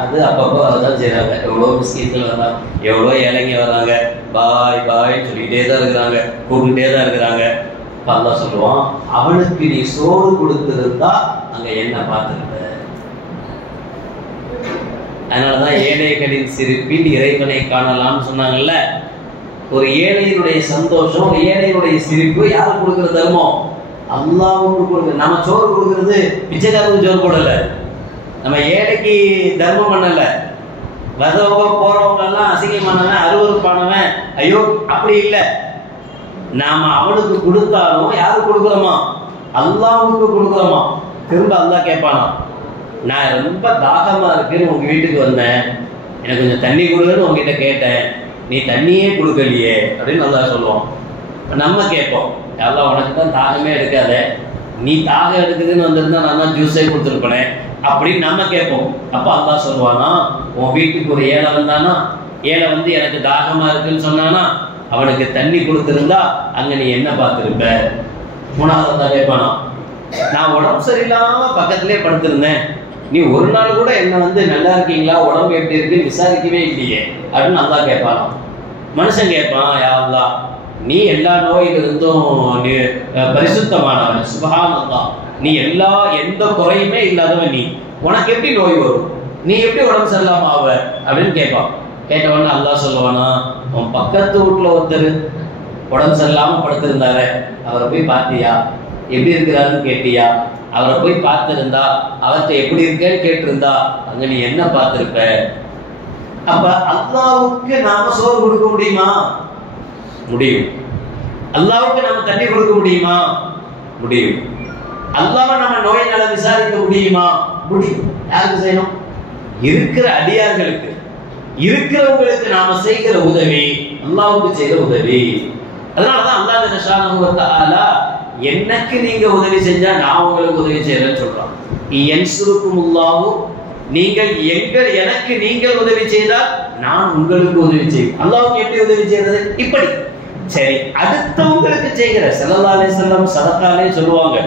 அது அப்பப்போ அதுதான் செய்யறாங்க. எவ்வளோ மிஸ்கீன்கள் வர்றாங்க, எவ்வளோ ஏழைங்க வர்றாங்க, பாய் பாய் சொல்லிட்டே தான் இருக்கிறாங்க, கூப்பிட்டுட்டே தான் இருக்கிறாங்க. அல்லாஹ் சொல்லுவான், அவனுக்கு நீ சோறு கொடுத்திருந்தா அங்க என்ன பார்த்துருக்க. அதனாலதான் ஏழைகளின் சிரிப்பில் இறைவனை காணலாம்னு சொன்னாங்கல்ல. ஒரு ஏழையினுடைய சந்தோஷம், ஒரு ஏழையினுடைய சிரிப்பு யாருக்கு கொடுக்கிற தர்மம்? அல்லாஹ்வுக்கு கொடுக்குற. நம்ம சோறு கொடுக்கறது பிச்சைக்காரருக்கு சோறு போடல, நம்ம ஏழைக்கு தர்மம் பண்ணல. வரவங்க போறவங்க எல்லாம் அசிங்கமானவன் அருவருப்பானவன் ஐயோ அப்படி இல்லை. நாம அவனுக்கு கொடுத்தாலும் யாருக்கு கொடுக்குறோமா? அல்லாஹ்வுக்கு கொடுக்குறோமா? திரும்ப அல்லாஹ் கேட்பானா, நான் ரொம்ப தாகமா இருக்குன்னு உங்க வீட்டுக்கு வந்தேன், எனக்கு கொஞ்சம் தண்ணி கொடுன்னு உங்ககிட்ட கேட்டேன், நீ தண்ணியே கொடுக்கலையே அப்படின்னு அல்லாஹ் சொல்லுவோம். நம்ம கேட்போம், அல்லாஹ் உனக்கு தான் தாகமே எடுக்காத, நீ தாகம் எடுக்குதுன்னு வந்திருந்தா நான் தான் ஜூஸே கொடுத்துருப்பேன் அப்படின்னு நம்ம கேட்போம். அப்ப அல்லாஹ் சொல்லுவானா, உன் வீட்டுக்கு ஒரு ஏழை வந்தானா, ஏழை வந்து எனக்கு தாகமா இருக்குன்னு சொன்னானா, அவனுக்கு தண்ணி கொடுத்திருந்தா அங்க நீ என்ன பார்த்திருப்ப. 3வது தான் கேட்பானா, நான் உடம்பு சரியில்லாம பக்கத்திலே படுத்திருந்தேன், நீ ஒரு நாள் கூட என்ன வந்து நல்லா இருக்கீங்களா, உடம்பு எப்படி இருக்கு விசாரிக்கவே இல்லையே அப்படின்னு அல்லாஹ் கேட்பானா. மனுஷன் கேட்பான், யா அல்லாஹ் நீ எல்லா நோயிலிருந்தும் நீ பரிசுத்தமானவன், சுப்ஹானல்லாஹ், நீ எந்த குறையுமே இல்லாதவன், நீ உனக்கு எப்படி நோய் வரும், நீ எப்படி உடம்பு சரியில்லாம ஆவ அப்படின்னு கேட்பான். கேட்டவொடனே அல்லாஹ் சொல்லுவானா, உன் பக்கத்து வீட்டுல ஒருத்தர் உடம்பு சரியில்லாம படுத்திருந்தாரு, அவரை போய் பார்த்தியா, எப்படி இருக்கிறாருன்னு கேட்டியா, அவரை போய் பார்த்திருந்தா அவர்கிட்ட எப்படி இருக்கேன்னு கேட்டிருந்தா அங்க நீ என்ன பார்த்திருப்ப. அப்ப அல்லாஹ்வுக்கு நாம சோறு கொடுக்க முடியுமா? முடியும். அல்லாஹ்வுக்கு நாம தண்ணி கொடுக்க முடியுமா? முடியும். அல்லாஹ்வை நம்ம நோய் நல விசாரிக்க முடியுமா? முடியும். யாருக்கு செய்யணும்? இருக்கிற அடியார்களுக்கு, இருக்கிறவங்களுக்கு நாம செய்கிற உதவி அல்லாஹ்வுக்கு செய்கிற உதவி. அதனாலதான் அல்லாஹ் ஜல்லஷானஹு வ தஆலா எனக்கு நீங்க உதவி செஞ்சா நான் உங்களுக்கு உதவி செய்யறேன்னு சொல்றான். யன்சுருக்குமுல்லாஹு, நீங்கள் எனக்கு நீங்கள் உதவி செய்தால் நான் உங்களுக்கு உதவி செய்வேன். அல்லாஹ்வுக்கு எப்படி உதவி செய்யறது? இப்படி. சரி, அடுத்தவங்களுக்கு செய்கிற ஸல்லல்லாஹு அலைஹி வஸல்லம் சதகாலே சொல்லுவாங்க,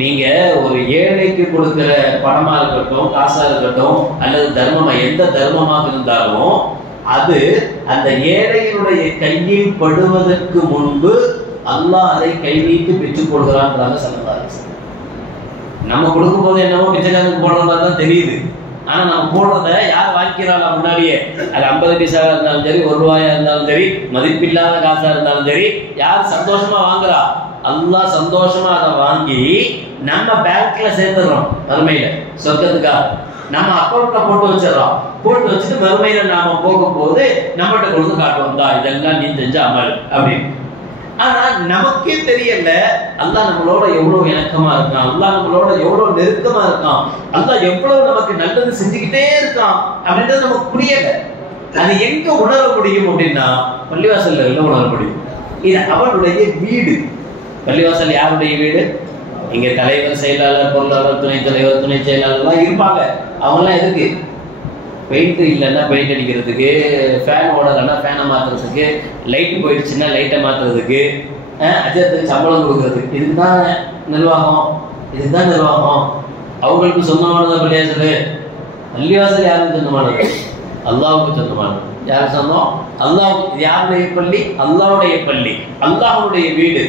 நீங்க ஒரு ஏழைக்கு கொடுக்கிற பணமா இருக்கட்டும், காசா இருக்கட்டும், அல்லது தர்மமா எந்த தர்மமாக இருந்தாலும் அது அந்த ஏழையினுடைய கையில் படுவதற்கு முன்பு அல்லாஹ் அதை கை நீட்டி பெற்றுக் கொள்கிறான்றாங்க ஸல்லல்லாஹு அலைஹி வஸல்லம். நம்ம கொடுக்கும் போது என்னவோ பிச்சைக்காரனுக்கு போடுற மாதிரி தான் தெரியுது. ஆனா நம்ம போடுறத யார் வாங்கிக்கிறாங்க முன்னாடியே, அது 50 பைசா இருந்தாலும் சரி, 1 ரூபாயா இருந்தாலும் சரி, மதிப்பில்லாத காசா இருந்தாலும் சரி, யார் சந்தோஷமா வாங்குறா? அல்லாஹ் சந்தோஷமா அதை வாங்கி நம்ம பேங்க்ல சேர்த்துறோம். மறுமையில சொர்க்கத்துக்காக நம்ம அக்கௌண்ட்ல போட்டு வச்சிடறோம். போட்டு வச்சுட்டு மறுமையில நாம போகும்போது நம்மகிட்ட கொடுத்து காட்டுவோம், தான் இதெல்லாம் நீ செஞ்ச அமல் அப்படின்னு. ஆனா நமக்கே தெரியல அல்லாஹ் நம்மளோட எவ்வளவு இணக்கமா இருக்கான், அல்லாஹ் நம்மளோட எவ்வளவு நெருக்கமா இருக்கான், அல்லாஹ் எவ்வளவு நமக்கு நல்லது செஞ்சுக்கிட்டே இருக்கான் அப்படின்றது நமக்கு புரியல. அது எங்க உணர முடியும் அப்படின்னா பள்ளிவாசல்ல உணர முடியும். இது அவனுடைய வீடு. பள்ளிவாசல் யாருடைய வீடு? இங்க தலைவர், செயலாளர், பொருளாளர், துணை தலைவர், துணை செயலாளர்லாம் இருப்பாங்க. அவங்கெல்லாம் எதுக்கு? பெயிண்ட் இல்லைன்னா பெயிண்ட் அடிக்கிறதுக்கு, ஃபேன் ஓடலைன்னா ஃபேனை மாற்றுறதுக்கு, லைட்டு போயிடுச்சுன்னா லைட்டை மாற்றுறதுக்கு, அஜத்துக்கு சம்பளம் கொடுக்கறதுக்கு. இதுதான் நிர்வாகம், இதுதான் நிர்வாகம். அவங்களுக்கு சொந்தமானது பள்ளிவாசல். பள்ளிவாசல் யாருக்கு சொந்தமானது? அல்லாஹ்வுக்கு சொந்தமானது. யாருக்கு சொந்தம்? அல்லாஹ்வுக்கு. யாருடைய பள்ளி? அல்லாஹ்வுடைய பள்ளி, அல்லாஹ்வுடைய வீடு.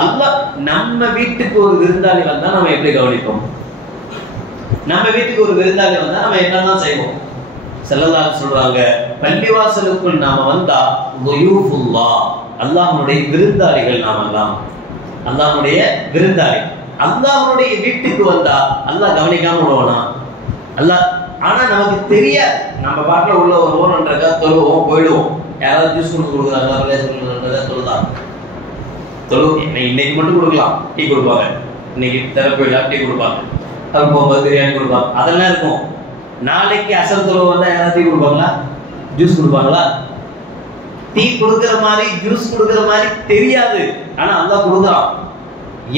அல்லாஹ் நம்ம வீட்டுக்கு ஒரு விருந்தாளி வந்தா நம்ம எப்படி கவனிப்போம்? நம்ம வீட்டுக்கு ஒரு விருந்தாளி வந்தா நம்ம என்னதான் செய்வோம்? ஸல்லல்லாஹு சொல்றாங்க, பள்ளிவாசலுக்குள் நாம வந்தா துயூஃபுல்லாஹ், அல்லாஹ்வுடைய விருந்தாளிகள் நாம எல்லாம். அல்லாஹ்வுடைய விருந்தாளி. அல்லாஹ்வுடைய வீட்டுக்கு வந்தா அல்லாஹ் கவனிக்காம விடுவானா? அல்லாஹ். ஆனா நமக்கு தெரியாது. நம்ம பாட்டுல உள்ள ஒரு ஓரன்றக்கா தொழுவோம், போயிடுவோம். யாராவது ஜூஸ் கொடுக்குறாங்க தொழுதான் இன்னைக்கு மட்டும் கொடுக்கலாம், டீ கொடுப்பாங்க. இன்னைக்கு தெரப்பி டீ கொடுப்பாங்க, அது போகும்போது பிரியாணி கொடுப்பாங்க, அதெல்லாம் இருக்கும். நாளைக்கு அசல் தொழுவ வந்தா யாராவது டீ கொடுப்பாங்களா? ஜூஸ் கொடுப்பாங்களா? டீ கொடுக்கிற மாதிரி ஜூஸ் கொடுக்கிற மாதிரி தெரியாது. ஆனா அல்லாஹ் கொடுக்குறான்.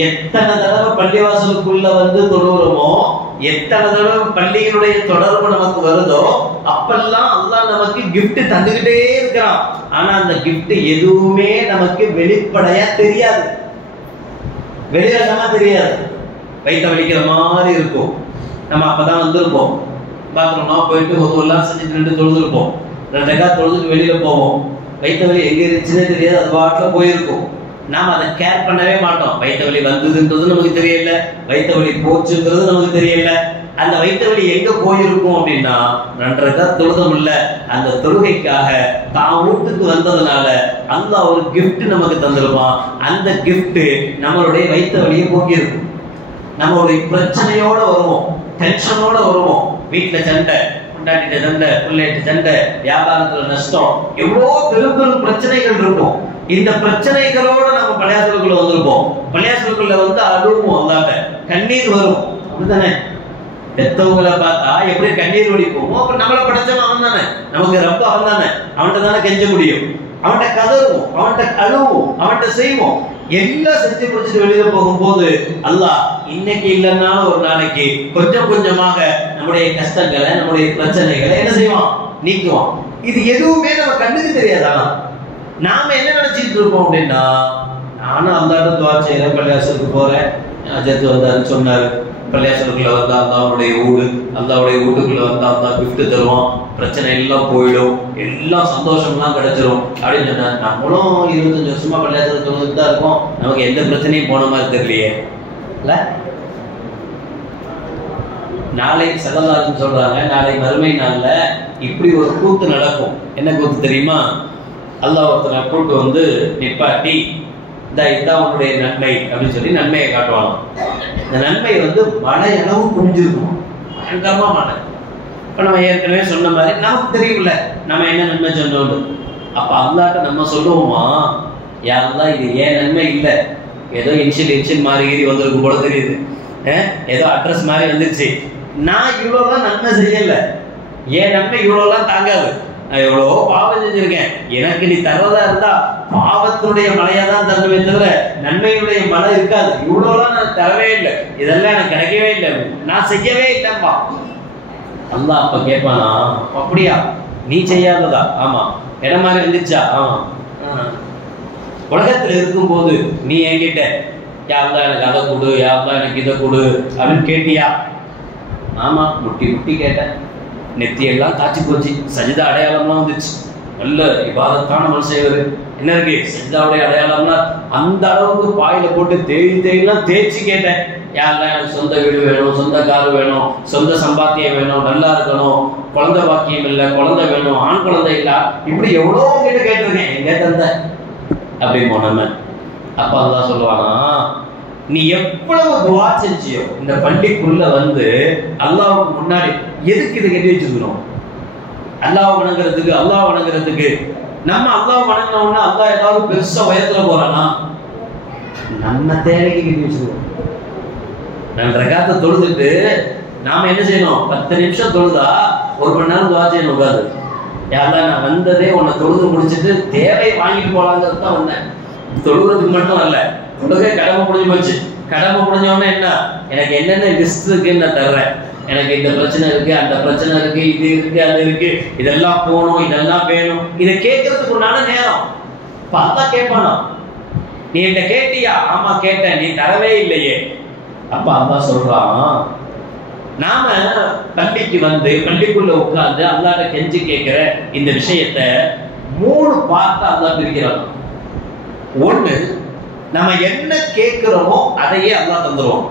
எத்தனை தடவை பள்ளிவாசலுக்குள்ள வந்து தொழுகிறோமோ, எத்தனை தடவை பள்ளிகளுடைய தொடர்பு நமக்கு வருதோ, அப்பெல்லாம் அல்லாஹ் நமக்கு கிஃப்ட் தந்துகிட்டே இருக்கிறான். ஆனா அந்த கிஃப்ட் எதுவுமே நமக்கு வெளிப்படையா தெரியாது, வெளிரங்கமா தெரியாது. வயிற்ற வலிக்கிற மாதிரி இருக்கும். நம்ம அப்பதான் வந்திருப்போம், பாத்ரூம்னா போயிட்டு ஒவ்வொருலாம் செஞ்சுட்டு 2 தொழுதுருப்போம், 2 ரக்கா தொழுதுட்டு வெளியில போவோம். வயிற்று வலி எங்க இருந்துச்சுன்னே தெரியாது, அது பாட்டுல போயிருக்கும். நாம அதை கேர் பண்ணவே மாட்டோம். வயிற்று வலி வந்ததுன்றது நமக்கு தெரியல, வயிற்று வலி போச்சுன்றது நமக்கு தெரியல. அந்த வயிற்று வலி எங்க போயிருக்கும் அப்படின்னா 2 ரக்கா தொழுதம் இல்ல, அந்த தொழுகைக்காக தான் வீட்டுக்கு வந்ததுனால அல்லாஹ் ஒரு கிஃப்ட் நமக்கு தந்திருப்பான். அந்த கிஃப்ட் நம்மளுடைய வயிற்று வலியை போக்கியிருக்கும். நம்மளுடைய பிரச்சனையோட வருவோம், டென்ஷனோட வருவோம். வீட்டுல சண்டை, கொண்டாட்டிட்ட சண்டை, பிள்ளைகிட்ட சண்டை, வியாபாரத்துல நஷ்டம், எவ்வளவோ பெரும் பெரும் பிரச்சனைகள் இருக்கும். இந்த பிரச்சனைகளோட நம்ம பள்ளியாசலுக்குள்ள வந்திருப்போம். பள்ளியாசலுக்குள்ள வந்து அழுவோம், அல்லாட்ட கண்ணீர் வரும். அப்படித்தானே? பெத்தவங்களை பார்த்தா எப்படி கண்ணீர் வடிப்போமோ, அப்ப நம்மளை படைச்சவன் அவன் தானே, நமக்கு ரொம்ப அவன் தானே, அவன்கிட்ட தானே கெஞ்ச முடியும். அவன்கிட்ட கதறுவோம், அவன்கிட்ட அழுவோம், அவன்கிட்ட செய்வோம். எல்லாம் செஞ்சு முடிச்சுட்டு வெளியில போகும்போது அல்லாஹ் இன்னைக்கு இல்லைன்னாலும் ஒரு நாளைக்கு கொஞ்சம் கொஞ்சமாக நம்முடைய கஷ்டங்களை, நம்முடைய பிரச்சனைகளை என்ன செய்வான்? நீக்குவான். இது எதுவுமே நம்ம கண்ணுக்கு தெரியாதா? நாம என்ன நினைச்சிட்டு இருப்போம் அப்படின்னா, நானும் அல்லாட்ட துவா செய்யறேன், பள்ளியாசலுக்கு போறேன், அஜத் வந்தாரு சொன்னாரு, பள்ளியாசலுக்குள்ள வந்தா அல்லாவுடைய வீடு, அல்லாவுடைய வீட்டுக்குள்ள வந்தா அல்லா கிஃப்ட் தருவான், பிரச்சனை எல்லாம் போயிடும், எல்லாம் சந்தோஷம்லாம் கிடைச்சிரும் அப்படின்னு சொன்னாரு. நம்மளும் 25 வருஷமா பள்ளியாசலுக்கு தொழுதுட்டு தான் இருக்கோம், நமக்கு எந்த பிரச்சனையும் போன மாதிரி தெரியலையே. இல்ல, நாளை ஸல்லல்லாஹு சொல்றாங்க, நாளை மறுமை நாள்ல இப்படி ஒரு கூத்து நடக்கும். என்ன கூத்து தெரியுமா? அல்லாஹ் ஒருத்தனை கூட்டு வந்து நிப்பாட்டி, இதான் உன்னுடைய நன்மை அப்படின்னு சொல்லி நன்மையை காட்டுவாங்க. இந்த நன்மை வந்து மழை அளவு குடிஞ்சிருக்கும், பயங்கரமா மழை. இப்ப நம்ம ஏற்கனவே சொன்ன மாதிரி நமக்கு தெரியும்ல நம்ம என்ன நன்மை சொன்னோம். அப்ப அல்லாட்ட நம்ம சொல்லுவோமா, யாரெல்லாம் இது ஏன் நன்மை இல்லை, ஏதோ இன்ஷியல் மாதிரி வந்திருக்கும் போல தெரியுது, ஏதோ அட்ரஸ் மாதிரி வந்துருச்சு, நான் இவ்வளவுதான் நன்மை செய்யல, ஏன் நன்மை இவ்வளவுலாம் தாங்காது, நான் எவ்வளவோ பாவம் செஞ்சிருக்கேன், எனக்கு நீ தர்றதா இருந்தா பாவத்தினுடைய மழையா தான் தருவே தவிர நன்மையுடைய மழை இருக்காது, இவ்வளவுலாம் நான் தரவே இல்லை, இதெல்லாம் எனக்கு கிடைக்கவே இல்லை, நான் செய்யவே இல்லைப்பா. அல்லாஹ் அப்ப கேட்பானா, அப்படியா நீ செய்யாததா? ஆமா. இடம் மாதிரி இருந்துச்சா? ஆமா. உலகத்துல இருக்கும்போது நீ என்கிட்ட யாருதான் எனக்கு அதை கொடு, யாருதான் எனக்கு இதை கொடு அப்படின்னு கேட்டியா? ஆமா, முட்டி முட்டி கேட்டேன். நெத்தியெல்லாம் காய்ச்சி போச்சு, சஜிதா அடையாளம்லாம் வந்துச்சு. நல்ல இபாதத்தான மனுஷன் இவரு. என்ன இருக்கு சஜிதாவுடைய அடையாளம்னா அந்த அளவுக்கு பாயில போட்டு தேய்லாம் தேய்ச்சி கேட்டேன். யாருலாம் எனக்கு சொந்த வீடு வேணும், சொந்த கார் வேணும், சொந்த சம்பாத்தியம் வேணும், நல்லா இருக்கணும், குழந்தை பாக்கியம் இல்லை, குழந்தை வேணும், ஆண் குழந்தை இல்ல, இப்படி எவ்வளோ கிட்ட கேட்டிருக்கேன். எங்க தந்த அப்படி போனோம். அப்பா தான் சொல்லுவானா, நீ எவ்வளவு துவா செஞ்சியோ இந்த பள்ளிக்குள்ள வந்து அல்லாஹ்வுக்கு முன்னாடி எதுக்கு இதை கட்டி வச்சிருக்கணும்? அல்லாஹ் வணங்குறதுக்கு. அல்லாஹ் வணங்குறதுக்கு நம்ம அல்லாஹ் வணங்கினோம்னா அல்லாஹ் ஏதாவது பெருசா உயரத்துல போறானா? நம்ம தேவைக்கு கட்டி வச்சிருக்கோம். 2 ரக்காத்தை தொழுதுட்டு நாம என்ன செய்யணும்? 10 நிமிஷம் தொழுதா 1 மணி நேரம் துவா செய்யணும். உட்காது, யாரெல்லாம் நான் வந்ததே உன்னை தொழுது முடிச்சுட்டு தேவையை வாங்கிட்டு போலாங்கிறது தான் வந்தேன். தொழுகிறதுக்கு மட்டும் அல்ல, தொழுகை கடமை முடிஞ்சு போச்சு. கடமை முடிஞ்சோடனே என்ன, எனக்கு என்னென்ன லிஸ்ட் இருக்குன்னு நான் தர்றேன். எனக்கு இந்த பிரச்சனை இருக்கு, அந்த பிரச்சனை இருக்கு, இது இருக்கு, அது இருக்கு, இதெல்லாம் போகணும், இதெல்லாம் வேணும். இதை கேட்கறதுக்கு உண்டான நேரம் பார்த்தா கேட்பானா? நீ என்கிட்ட கேட்டியா? ஆமா கேட்டேன், நீ தரவே இல்லையே. அப்ப அப்பா சொல்றான், நாம பள்ளிக்கு வந்து பள்ளிக்குள்ள உட்கார்ந்து அல்லாஹ்ட்ட கெஞ்சி கேட்கிற இந்த விஷயத்தை 3 பார்ட்டா அல்லாஹ் பிரிக்கிறான். ஒண்ணு, நம்ம என்ன கேட்கிறோமோ அதையே அல்லாஹ் தந்துருவோம்.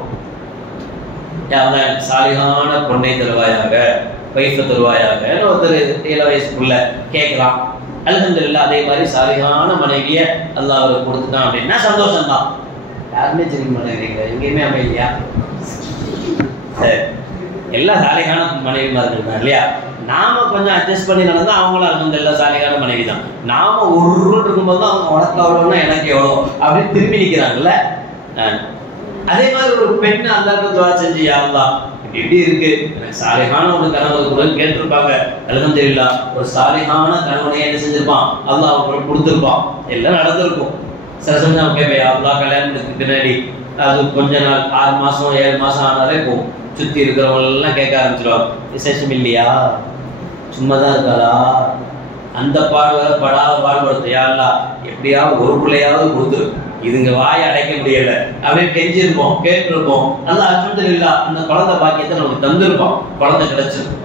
சாலிகான பொண்ணை தருவாயாக, வைஃப தருவாயாக. ஒருத்தர் 7 வயசுக்குள்ள கேட்கலாம், அல்ஹம்துலில்லாஹ் அதே மாதிரி சாலிகான மனைவிய அல்லாஹ் அவருக்கு கொடுத்துட்டான் அப்படின்னா சந்தோஷம் தான். யாருமே தெரியும் மனைவிங்க எங்கேயுமே அமைதியா, சரி எல்லாம் சாலிகான மனைவிமார்கள் தான் இல்லையா? நாம கொஞ்சம் அட்ஜஸ்ட் பண்ணி நடந்தா அவங்களும் அல்ஹம்துலில்லாஹ் சாலிகான மனைவி தான். நாம ஒரு இருக்கும்போது தான் அவங்க உனக்கு எவ்வளோன்னா எனக்கு எவ்வளோ அப்படின்னு திரும்பி நிற்கிறாங்கல்ல. அதே மாதிரி ஒரு பெண் அல்லாஹ்க்கு துஆ செஞ்சு, யா அல்லாஹ் இப்படி இருக்கு, எனக்கு சாலிகான ஒரு கணவர் கூட கேட்டிருப்பாங்க, அல்ஹம்துலில்லாஹ் ஒரு சாலிகான கணவனை என்ன செஞ்சிருப்பான் அல்லாஹ் அவங்களுக்கு கொடுத்துருப்பான், எல்லாம் நடந்திருக்கும். சில சமயம் கேட்பேன், அல்லாஹ் கல்யாணத்துக்கு பின்னாடி அது கொஞ்ச நாள் 6 மாசம் 7 மாசம் ஆனாலே போகும், சுத்தி இருக்கிறவங்க எல்லாம் கேட்க ஆரம்பிச்சிருவாங்க, விசேஷம் இல்லையா, சும்மாதான் இருக்காதா, அந்த படாத பாடுபடுத்த, யா அல்லாஹ் எப்படியாவது ஒரு பிள்ளையாவது கொடுத்துரு, இதுங்க வாயை அடைக்க முடியல அப்படின்னு கெஞ்சிருப்போம், கேட்டிருப்போம். அல்லாஹ் அல்ஹம்துலில்லாஹ் அந்த குழந்தை பாக்கியத்தை நமக்கு தந்திருப்போம், குழந்தை கிடைச்சிருக்கும்.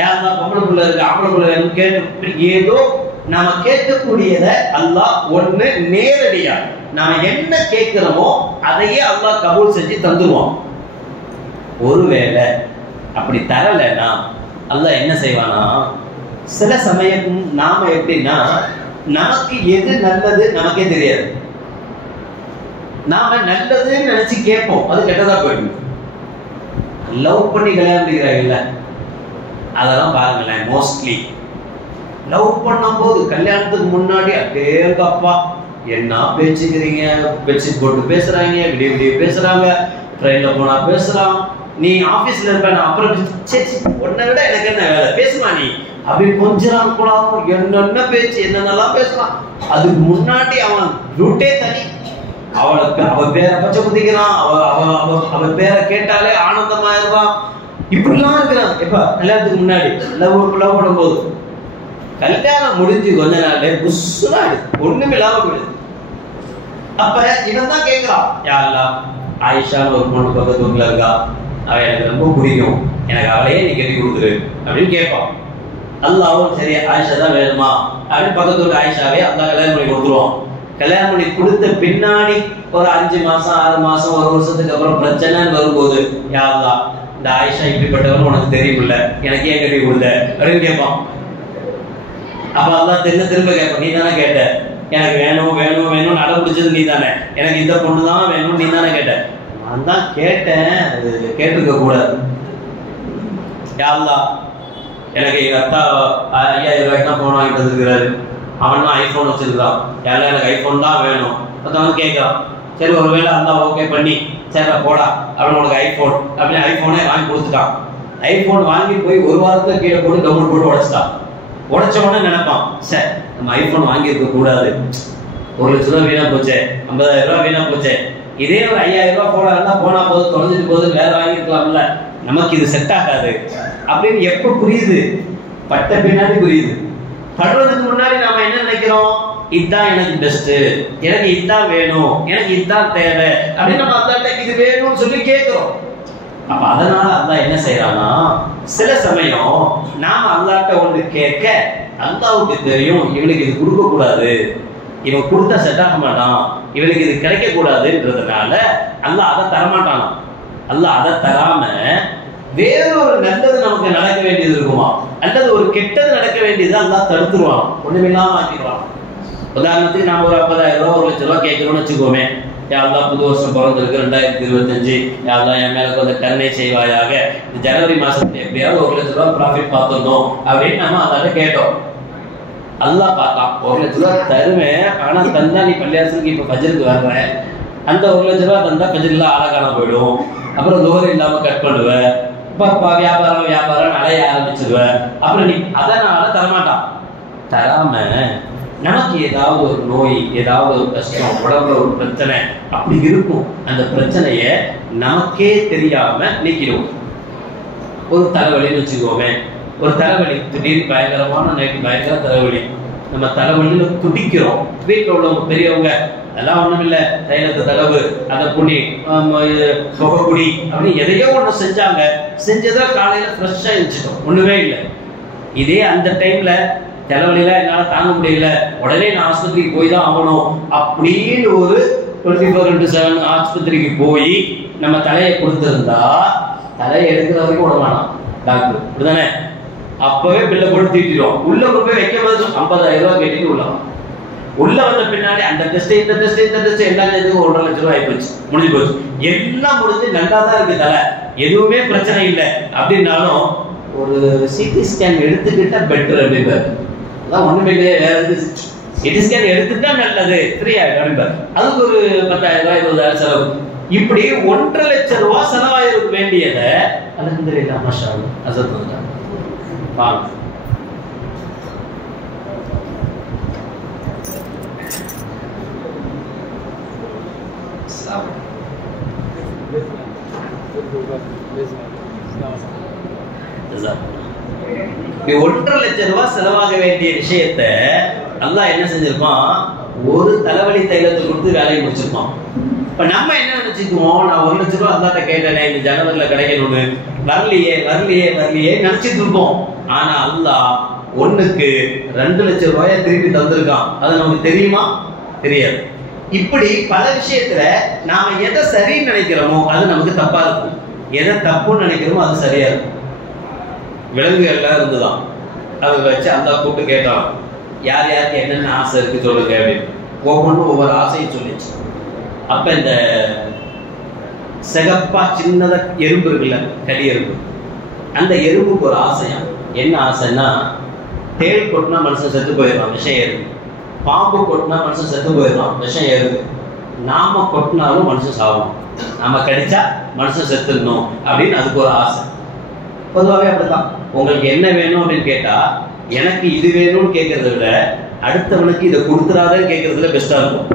யா அல்லாஹ் பொம்பளை பிள்ளை இருக்கு, ஆம்பளை பிள்ளை கேட்டு ஏதோ நாம கேட்கக்கூடியதை அல்லாஹ் ஒண்ணு நேரடியா நாம என்ன கேட்கிறோமோ அதையே அல்லாஹ் கபூல் செஞ்சு தந்துருவோம். ஒருவேளை அப்படி தரலைன்னா அல்லாஹ் என்ன செய்வானா, சில சமயம் நாம எப்படின்னா நமக்கு எது நல்லது நமக்கே தெரியாது, நாம நல்லதுன்னு நினைச்சு கேட்போம், அது கெட்டதா போயிடும். லவ் பண்ணி கல்யாணம் பண்ணிக்கிறாங்கல்ல, அதெல்லாம் பாருங்களேன். மோஸ்ட்லி லவ் பண்ணும் போது கல்யாணத்துக்கு முன்னாடி அப்பா என்ன பேச்சுக்கிறீங்க, பெட்ஷீட் போட்டு பேசுறாங்க, விடிய விடிய பேசுறாங்க, ட்ரெயின்ல போனா பேசுறான், நீ ஆபீஸ்ல இருப்ப நான் அப்புறம் சரி உன்னை விட எனக்கு என்ன வேலை பேசுமா நீ அப்படி கொஞ்சம் கூட என்னென்ன பேச்சு என்னென்னலாம் பேசுறான். அதுக்கு முன்னாடி அவன் ரூட்டே தனி, அவளுக்கு அவ பேரை பச்சை குத்திக்கிறான், அவ பேரை கேட்டாலே ஆனந்தமா இருப்பான், இப்படிலாம் இருக்கிறான். எப்ப கல்யாணத்துக்கு முன்னாடி லவ் பண்ணும்போது, கல்யாணம் முடிஞ்சு கொஞ்ச நாள் புஷ்ஷாடு ஒண்ணுமே இல்லாம போயிடுது. அப்ப இவன் தான் கேட்கிறான், யா அல்லாஹ் ஆயிஷான்னு ஒரு பொண்ணு பக்கத்து வீட்டுல இருக்கா, அவ எனக்கு ரொம்ப பிடிக்கும், எனக்கு அவளையே நீ கட்டி கொடுத்துரு அப்படின்னு கேட்பான். அல்லாவும் சரி ஆயிஷா தான் வேணுமா அப்படின்னு பக்கத்து வீட்டு ஆயிஷாவே அல்லாஹ் கல்யாணம் பண்ணி கொடுத்துருவான். கல்யாணம் பண்ணி கொடுத்த பின்னாடி ஒரு 5 மாசம் 6 மாசம் 1 வருஷத்துக்கு அப்புறம் பிரச்சனைன்னு வரும்போது, யா அல்லாஹ் இந்த ஆயிஷா இப்படிப்பட்டவன் உனக்கு தெரியுமில்ல, எனக்கு ஏன் கட்டி கொடுத்த அப்படின்னு கேட்பான். அப்ப அல்லாஹ் திரும்ப கேட்பான், நீ தானே கேட்ட, எனக்கு வேணும் வேணும் வேணும் நட பிடிச்சது நீ தானே, எனக்கு இந்த பொண்ணு தான் வேணும் நீ தானே கேட்ட, நான் தான் கேட்டேன், அது கேட்டிருக்க கூடாது. யா அல்லாஹ் எனக்கு எங்க அத்தா 5000 ரூபாய்க்கு தான் போன் வாங்கிட்டு வந்துருக்கிறாரு, அவன் தான் ஐபோன் வச்சிருக்கான், யாரும் எனக்கு ஐபோன் தான் வேணும் வந்து கேட்கறான். சரி ஒருவேளை அல்லாஹ் ஓகே பண்ணி சரி போடா அப்படின்னு உனக்கு ஐபோன் அப்படின்னு ஐபோனே வாங்கி கொடுத்துட்டான். ஐபோன் வாங்கி போய் 1 வாரத்துல கீழே போட்டு டவுன்லோட் போட்டு உடைச்சிட்டான். உடைச்ச உடனே நினைப்பான், சார் நம்ம ஐபோன் வாங்கி இருக்க கூடாது, 1 லட்ச ரூபா வீணா போச்சே, 50,000 ரூபா வீணா போச்சே, இதே ஒரு 5000 ரூபா போனா இருந்தா போனா போது தொலைஞ்சிட்டு போது வேற வாங்கிருக்கலாம்ல, நமக்கு இது செட் ஆகாது அப்படின்னு எப்ப புரியுது, பட்ட பின்னாடி புரியுது. படுறதுக்கு முன்னாடி நாம என்ன நினைக்கிறோம், இதுதான் எனக்கு பெஸ்ட், எனக்கு இதுதான் வேணும், எனக்கு இதுதான் தேவை அப்படின்னு நம்ம அல்லாஹ்ட்ட இது வேணும்னு சொல்லி கேட்கிறோம். அப்ப அதனால அல்லாஹ் என்ன செய்யறானா, சில சமயம் நாம அல்லாஹ்ட்ட ஒன்று கேட்க அல்லாஹ்வுக்கு தெரியும் இவனுக்கு இது கொடுக்க கூடாது, இவன் கொடுத்தா செட் ஆக மாட்டான், இவனுக்கு இது கிடைக்க கூடாதுன்றதுனால அல்லாஹ் அதை தரமாட்டானா. அல்லாஹ் அதை தராம வேறொரு நல்லது நமக்கு நடக்க வேண்டியது இருக்குமா, அல்லது ஒரு கெட்டது நடக்க வேண்டியது அல்லாஹ் தடுத்துருவான், ஒண்ணுமில்லாம ஆக்கிடுவான். உதாரணத்துக்கு நாம ஒரு 50,000 ரூபா 1 லட்சம் ரூபா கேட்கணும்னு வச்சுக்கோமே. யாரெல்லாம் புது வருஷம் பிறந்திருக்கு 2025, யாரெல்லாம் என் மேல கொஞ்சம் கருணை செய்வாயாக, இந்த ஜனவரி மாசத்துல எப்படியாவது 1 லட்சம் ரூபா ப்ராஃபிட் பார்த்துருந்தோம் அப்படின்னு நம்ம அதால கேட்டோம். அல்லாஹ் பார்த்தான் 1 லட்சம் ரூபா தருவேன், ஆனா தந்தா நீ பள்ளியாசலுக்கு இப்ப ஃபஜ்ருக்கு வர்ற, அந்த 1 லட்சம் ரூபா தந்தா ஃபஜ்ர்ல ஆளக்கான போயிடும், அப்புறம் துஹர் இல்லாம கட் பண்ணுவேன், வியாபாரம் அலைய ஆரம்பிச்சிருவேன், அப்புறம் நீ அதனால தரமாட்டான். தராம நமக்கு ஏதாவது ஒரு நோய், ஏதாவது ஒரு கஷ்டம், உடம்புல ஒரு பிரச்சனை அப்படி இருக்கும், அந்த பிரச்சனைய நமக்கே தெரியாம நீக்கிடுவோம். ஒரு தலைவலின்னு வச்சுக்கோமே, ஒரு தலைவலி திடீர்னு பயங்கரமான நைட்டு பயங்கர தலைவலி, நம்ம தலைவலியில துடிக்கிறோம். வீட்டில் உள்ளவங்க பெரியவங்க அதெல்லாம் ஒண்ணும் இல்லை, தைலத்தை தடவு, அதை புடி, புகை அப்படின்னு எதையோ ஒண்ணு செஞ்சாங்க, செஞ்சதை காலையில ஃப்ரெஷ்ஷா எழுச்சிட்டோம், ஒண்ணுமே இல்லை. இதே அந்த டைம்ல தலைவலியில என்னால தாங்க முடியல, உடனே நான் ஆஸ்பத்திரிக்கு போய் தான் ஆகணும் அப்படின்னு ஒரு 24/7 ஆஸ்பத்திரிக்கு போய் நம்ம தலையை கொடுத்திருந்தா தலையை எடுக்கிற வரைக்கும் விடமாட்டான் டாக்டர், அப்படிதானே? அப்பவே பில்லை போட்டு தீட்டிடும். உள்ள கொண்டு போய் வைக்கும் போது 50,000 ரூபாய் கேட்டுட்டு உள்ள வந்த பின்னாடி அந்த டெஸ்ட் இந்த டெஸ்ட் இந்த டெஸ்ட் எல்லாம் 1.5 லட்சம் ரூபாய் ஆயிப்போச்சு, முடிஞ்சு போச்சு. எல்லாம் முடிஞ்சு நல்லா தான் இருக்கு தலை, எதுவுமே பிரச்சனை இல்லை அப்படின்னாலும் ஒரு சிடி ஸ்கேன் எடுத்துக்கிட்டா பெட்டர் அப்படின்பாரு. அதான் ஒண்ணுமே இல்லையே, வேற எது சிடி ஸ்கேன் எடுத்துட்டா நல்லது, ஃப்ரீ ஆயிடும் அப்படின்பாரு. அதுக்கு ஒரு 10,000 ரூபாய் 20,000 செலவு. இப்படி 1.5 லட்சம் ரூபாய் செலவாயிருக்க வேண்டியதை அல்ஹம்துலில்லாஹ் மாஷா அல்லாஹ் அசத் வந்துட்டாங்க. வாங்க இப்படி 1.5 லட்சம் ரூபாய் செலவாக வேண்டிய விஷயத்த அல்லாஹ் என்ன செஞ்சிருப்பான், ஒரு தலைவலி தைலத்தை கொடுத்து வேலையை முடிச்சிருப்பான். இப்ப நம்ம என்ன நினைச்சுக்குவோம், நான் 1 லட்சம் ரூபாய் அல்லாஹ்ட்ட கேட்டேனே இந்த ஜனவரில கிடைக்கணும்னு, வரலையே வரலையே வரலையே நினைச்சிட்டு இருப்போம். ஆனா அல்லாஹ் ஒண்ணுக்கு 2 லட்சம் ரூபாயை திருப்பி தந்திருக்கான். அது நமக்கு தெரியுமா? தெரியாது. இப்படி பல விஷயத்துல நாம எதை சரின்னு நினைக்கிறோமோ அது நமக்கு தப்பா இருக்கும், எதை தப்புன்னு நினைக்கிறோமோ அது சரியா இருக்கும். விலங்குகள்லாம் இருந்துதான், அதை வச்சு அந்த கூப்பிட்டு கேட்டான், யார் யாருக்கு என்னென்ன ஆசை இருக்கு சொல்லுங்க அப்படின்னு. ஒவ்வொன்றும் ஒவ்வொரு ஆசையும் சொல்லிச்சு. அப்ப இந்த சிகப்பா சின்னத எறும்பு இருக்குல்ல, கடி எறும்பு, அந்த எறும்புக்கு ஒரு ஆசையா. என்ன ஆசைன்னா, தேள் கொட்டினா மனுஷன் செத்து போயிடுவான், விஷம் ஏறுது. பாம்பு கொட்டினா மனுஷன் செத்து போயிடுவான், விஷம் ஏறுது. நாம கொட்டினாலும் மனுஷன் சாகும், நாம கடிச்சா மனுஷன் செத்துடணும் அப்படின்னு அதுக்கு ஒரு ஆசை. பொதுவாகவே அப்படித்தான். உங்களுக்கு என்ன வேணும் அப்படின்னு கேட்டா, எனக்கு இது வேணும்னு கேட்கறத விட அடுத்தவனுக்கு இதை கொடுத்துறாதன்னு கேட்கறதுல பெஸ்டா இருக்கும்.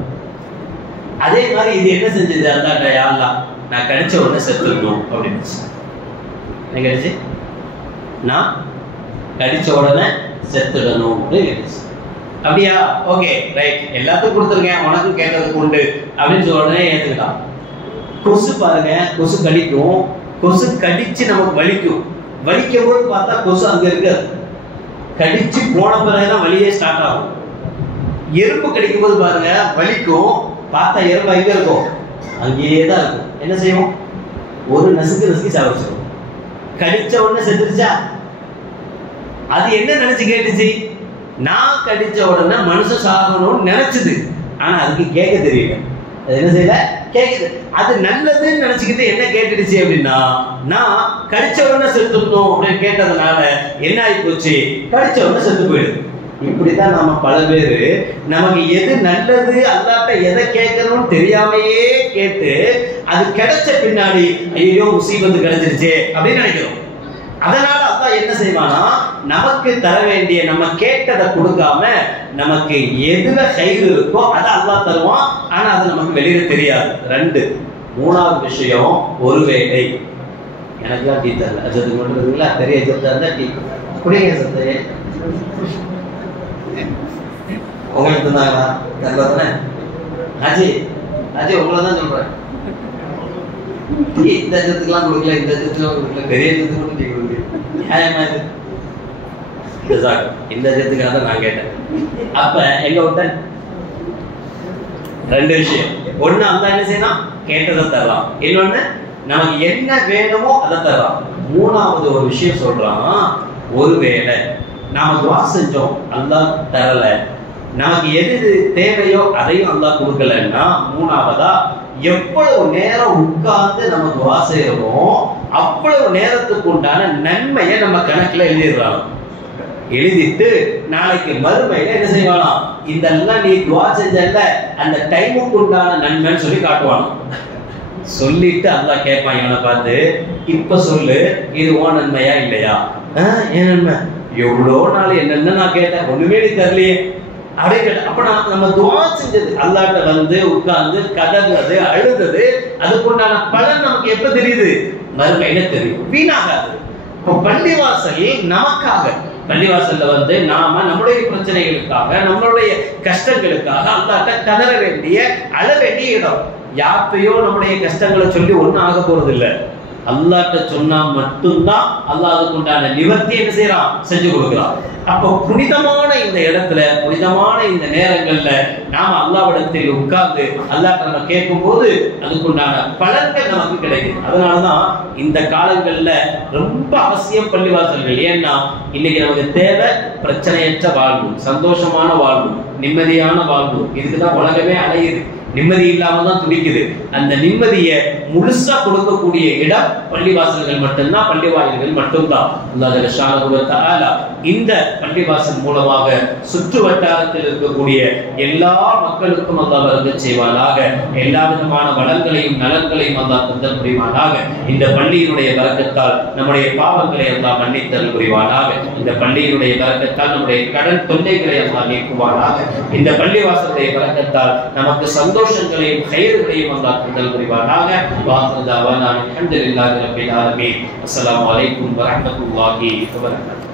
அதே மாதிரி இது என்ன செஞ்சது, அல்லாஹ் யா அல்லாஹ் நான் கடிச்ச உடனே செத்துடணும் அப்படின்னு. என்ன கடிச்சு, நான் கடிச்ச உடனே செத்துடணும் அப்படின்னு. அப்படியா, ஓகே ரைட், எல்லாத்துக்கும் கொடுத்துருக்கேன், உனக்கும் கேட்டதுக்கு உண்டு அப்படின்னு சொல்ல உடனே ஏத்துக்கலாம். கொசு பாருங்க, கொசு கடிக்கும், கொசு கடிச்சு நமக்கு வலிக்கும், வலிக்கும் போது பார்த்தா கொசு அங்க இருக்காது, கடிச்சு போன பிறகுதான் வலியே ஸ்டார்ட் ஆகும். எறும்பு கடிக்கும் போது பாருங்க வலிக்கும், பார்த்தா எறும்பு எங்க இருக்கும், அங்கேயே தான் இருக்கும். என்ன செய்வோம், ஒரு நசுக்கு நசுக்கி சாப்பிடுவோம். கடிச்ச உடனே செத்துருச்சா, அது என்ன நினைச்சு கேட்டுச்சு, நான் கடிச்ச உடனே மனுஷன் சாகணும்னு நினைச்சது, ஆனா அதுக்கு கேட்க தெரியல. அது என்ன செய்யல, கேக்குது. அது நல்லதுன்னு நினைச்சுக்கிட்டு என்ன கேட்டுடுச்சு அப்படின்னா, நான் கடிச்ச உடனே செத்துட்டோம் அப்படின்னு கேட்டதுனால என்ன ஆகி போச்சு, கடிச்ச உடனே செத்து போயிடுது. இப்படித்தான் நாம பல பேரு நமக்கு எது நல்லது, அல்லாஹ்ட்ட எதை கேட்கணும்னு தெரியாமையே கேட்டு அது கிடைச்ச பின்னாடி ஐயோ முசீபத்து கிடைச்சிருச்சே அப்படின்னு நினைக்கிறோம். அதனால அல்லாஹ் என்ன செய்வானா, நமக்கு தர வேண்டிய நம்ம கேட்டதை கொடுக்காம நமக்கு எதுல கயிறு இருக்கோ அதை அல்லாஹ் தருவான். ஆனா அது நமக்கு வெளியில தெரியாது. 2 3வது விஷயம், ஒருவேளை எனக்குலாம் டீ தரல, அஜத்துக்கு மட்டும் இருக்குங்களா, பெரிய அஜத்தா இருந்தா டீ குடிங்க சத்தையே. உங்களுக்கு தந்தாங்களா? தரல தானே? அஜய் அஜய் உங்களை தான் சொல்றேன். இந்த அஜத்துக்கெல்லாம் கொடுக்கல, இந்த அஜத்துக்கெல்லாம் கொடுக்கல, பெரிய அஜத்துக்கு மட்டும் டீ கொடுக்குறீங்க. நியாயமா இது? இந்த அஜத்துக்காக தான் நான் கேட்டேன். அப்ப எங்க விட்டேன்? ரெண்டு விஷயம். ஒண்ணு அல்லாஹ் என்ன செய்யலாம்? கேட்டதை தரலாம். இன்னொன்னு நமக்கு என்ன வேணுமோ அதை தரலாம். மூணாவது ஒரு விஷயம் சொல்றான், ஒருவேளை நாம துஆ செஞ்சோம் அல்லாஹ் தரல, நமக்கு எது தேவையோ அதையும் அல்லாஹ் கொடுக்கலன்னா, மூணாவதா எவ்வளவு நேரம் உட்கார்ந்து நம்ம துஆ செய்யறோமோ அவ்வளவு நேரத்துக்கு உண்டான நன்மையை நம்ம கணக்குல எழுதிடுறாங்க. எழுதிட்டு நாளைக்கு மறுமையில என்ன செய்வானா, இதெல்லாம் நீ துஆ செஞ்சல அந்த டைமுக்கு உண்டான நன்மைன்னு சொல்லி காட்டுவானோ. சொல்லிட்டு அல்லாஹ் கேட்பான் இவனை பார்த்து, இப்ப சொல்லு இது ஓ நன்மையா இல்லையா? ஏன் நன்மை? எவ்வளோ நாள் என்னென்ன நான் கேட்டேன், ஒண்ணுமே நீ தரலையே அப்படியே கேட்டேன். அப்ப நம்ம துஆ செஞ்சது அல்லாஹ்ட்ட வந்து உட்கார்ந்து கதறது அழுதது அதுக்குண்டான பலன் நமக்கு எப்ப தெரியுது? மறுமையில தெரியும், வீணாகாது. இப்போ பள்ளிவாசல் நமக்காக, பள்ளிவாசல்ல வந்து நாம நம்முடைய பிரச்சனைகளுக்காக நம்மளுடைய கஷ்டங்களுக்காக அல்லாஹ்ட்ட கதற வேண்டிய அழ வேண்டிய இடம். யார்கிட்டயோ நம்முடைய கஷ்டங்களை சொல்லி ஒன்னும் ஆக போறது இல்லை. அல்லாஹ்ட்ட சொன்னா மட்டும்தான் அல்லாஹ் அதுக்கு உண்டான நிவர்த்தி என்ன செய்யறான், செஞ்சு கொடுக்கிறான். அப்போ புனிதமான இந்த இடத்துல, புனிதமான இந்த நேரங்கள்ல நாம அல்லாஹ்விடத்தில் உட்கார்ந்து அல்லாஹ்ட்ட நம்ம கேட்கும் போது அதுக்குண்டான பலன்கள் நமக்கு கிடைக்கும். அதனாலதான் இந்த காலங்கள்ல ரொம்ப அவசியம் பள்ளிவாசல்கள். ஏன்னா இன்னைக்கு நமக்கு தேவை பிரச்சனையற்ற வாழ்வு, சந்தோஷமான வாழ்வு, நிம்மதியான வாழ்வு. இதுக்குதான் உலகமே அலையுது. நிம்மதி இல்லாம தான் துடிக்குது. அந்த நிம்மதியை முழுசா கொடுக்கக்கூடிய இடம் பள்ளிவாசல்கள் மட்டும்தான், பள்ளிவாசல்கள் மட்டும்தான். அல்லாஹ் சுப்ஹானஹு வ தஆலா இந்த பள்ளிவாசல் மூலமாக சுற்று வட்டாரத்தில் இருக்கக்கூடிய எல்லா மக்களுக்கும் அல்லாஹ் வரக்கத் செய்வானாக. எல்லா விதமான வளங்களையும் நலன்களையும் அல்லாஹ் தந்தல் புரிவானாக. இந்த பள்ளியினுடைய வரக்கத்தால் நம்முடைய பாவங்களை அல்லாஹ் மன்னித்தல் புரிவானாக. இந்த பள்ளியினுடைய வரக்கத்தால் நம்முடைய கடன் தொல்லைகளை அல்லாஹ் நீக்குவானாக. இந்த பள்ளிவாசலுடைய வரக்கத்தால் நமக்கு சந்தோஷங்களையும் கைர்களையும் அல்லாஹ் தந்தல் புரிவானாக. வாஹிரு தஅவானா அல்ஹம்துலில்லாஹி ரப்பில் ஆலமீன். அஸ்ஸலாமு அலைக்கும் வரஹ்மத்துல்லாஹி வபரகாத்துஹு.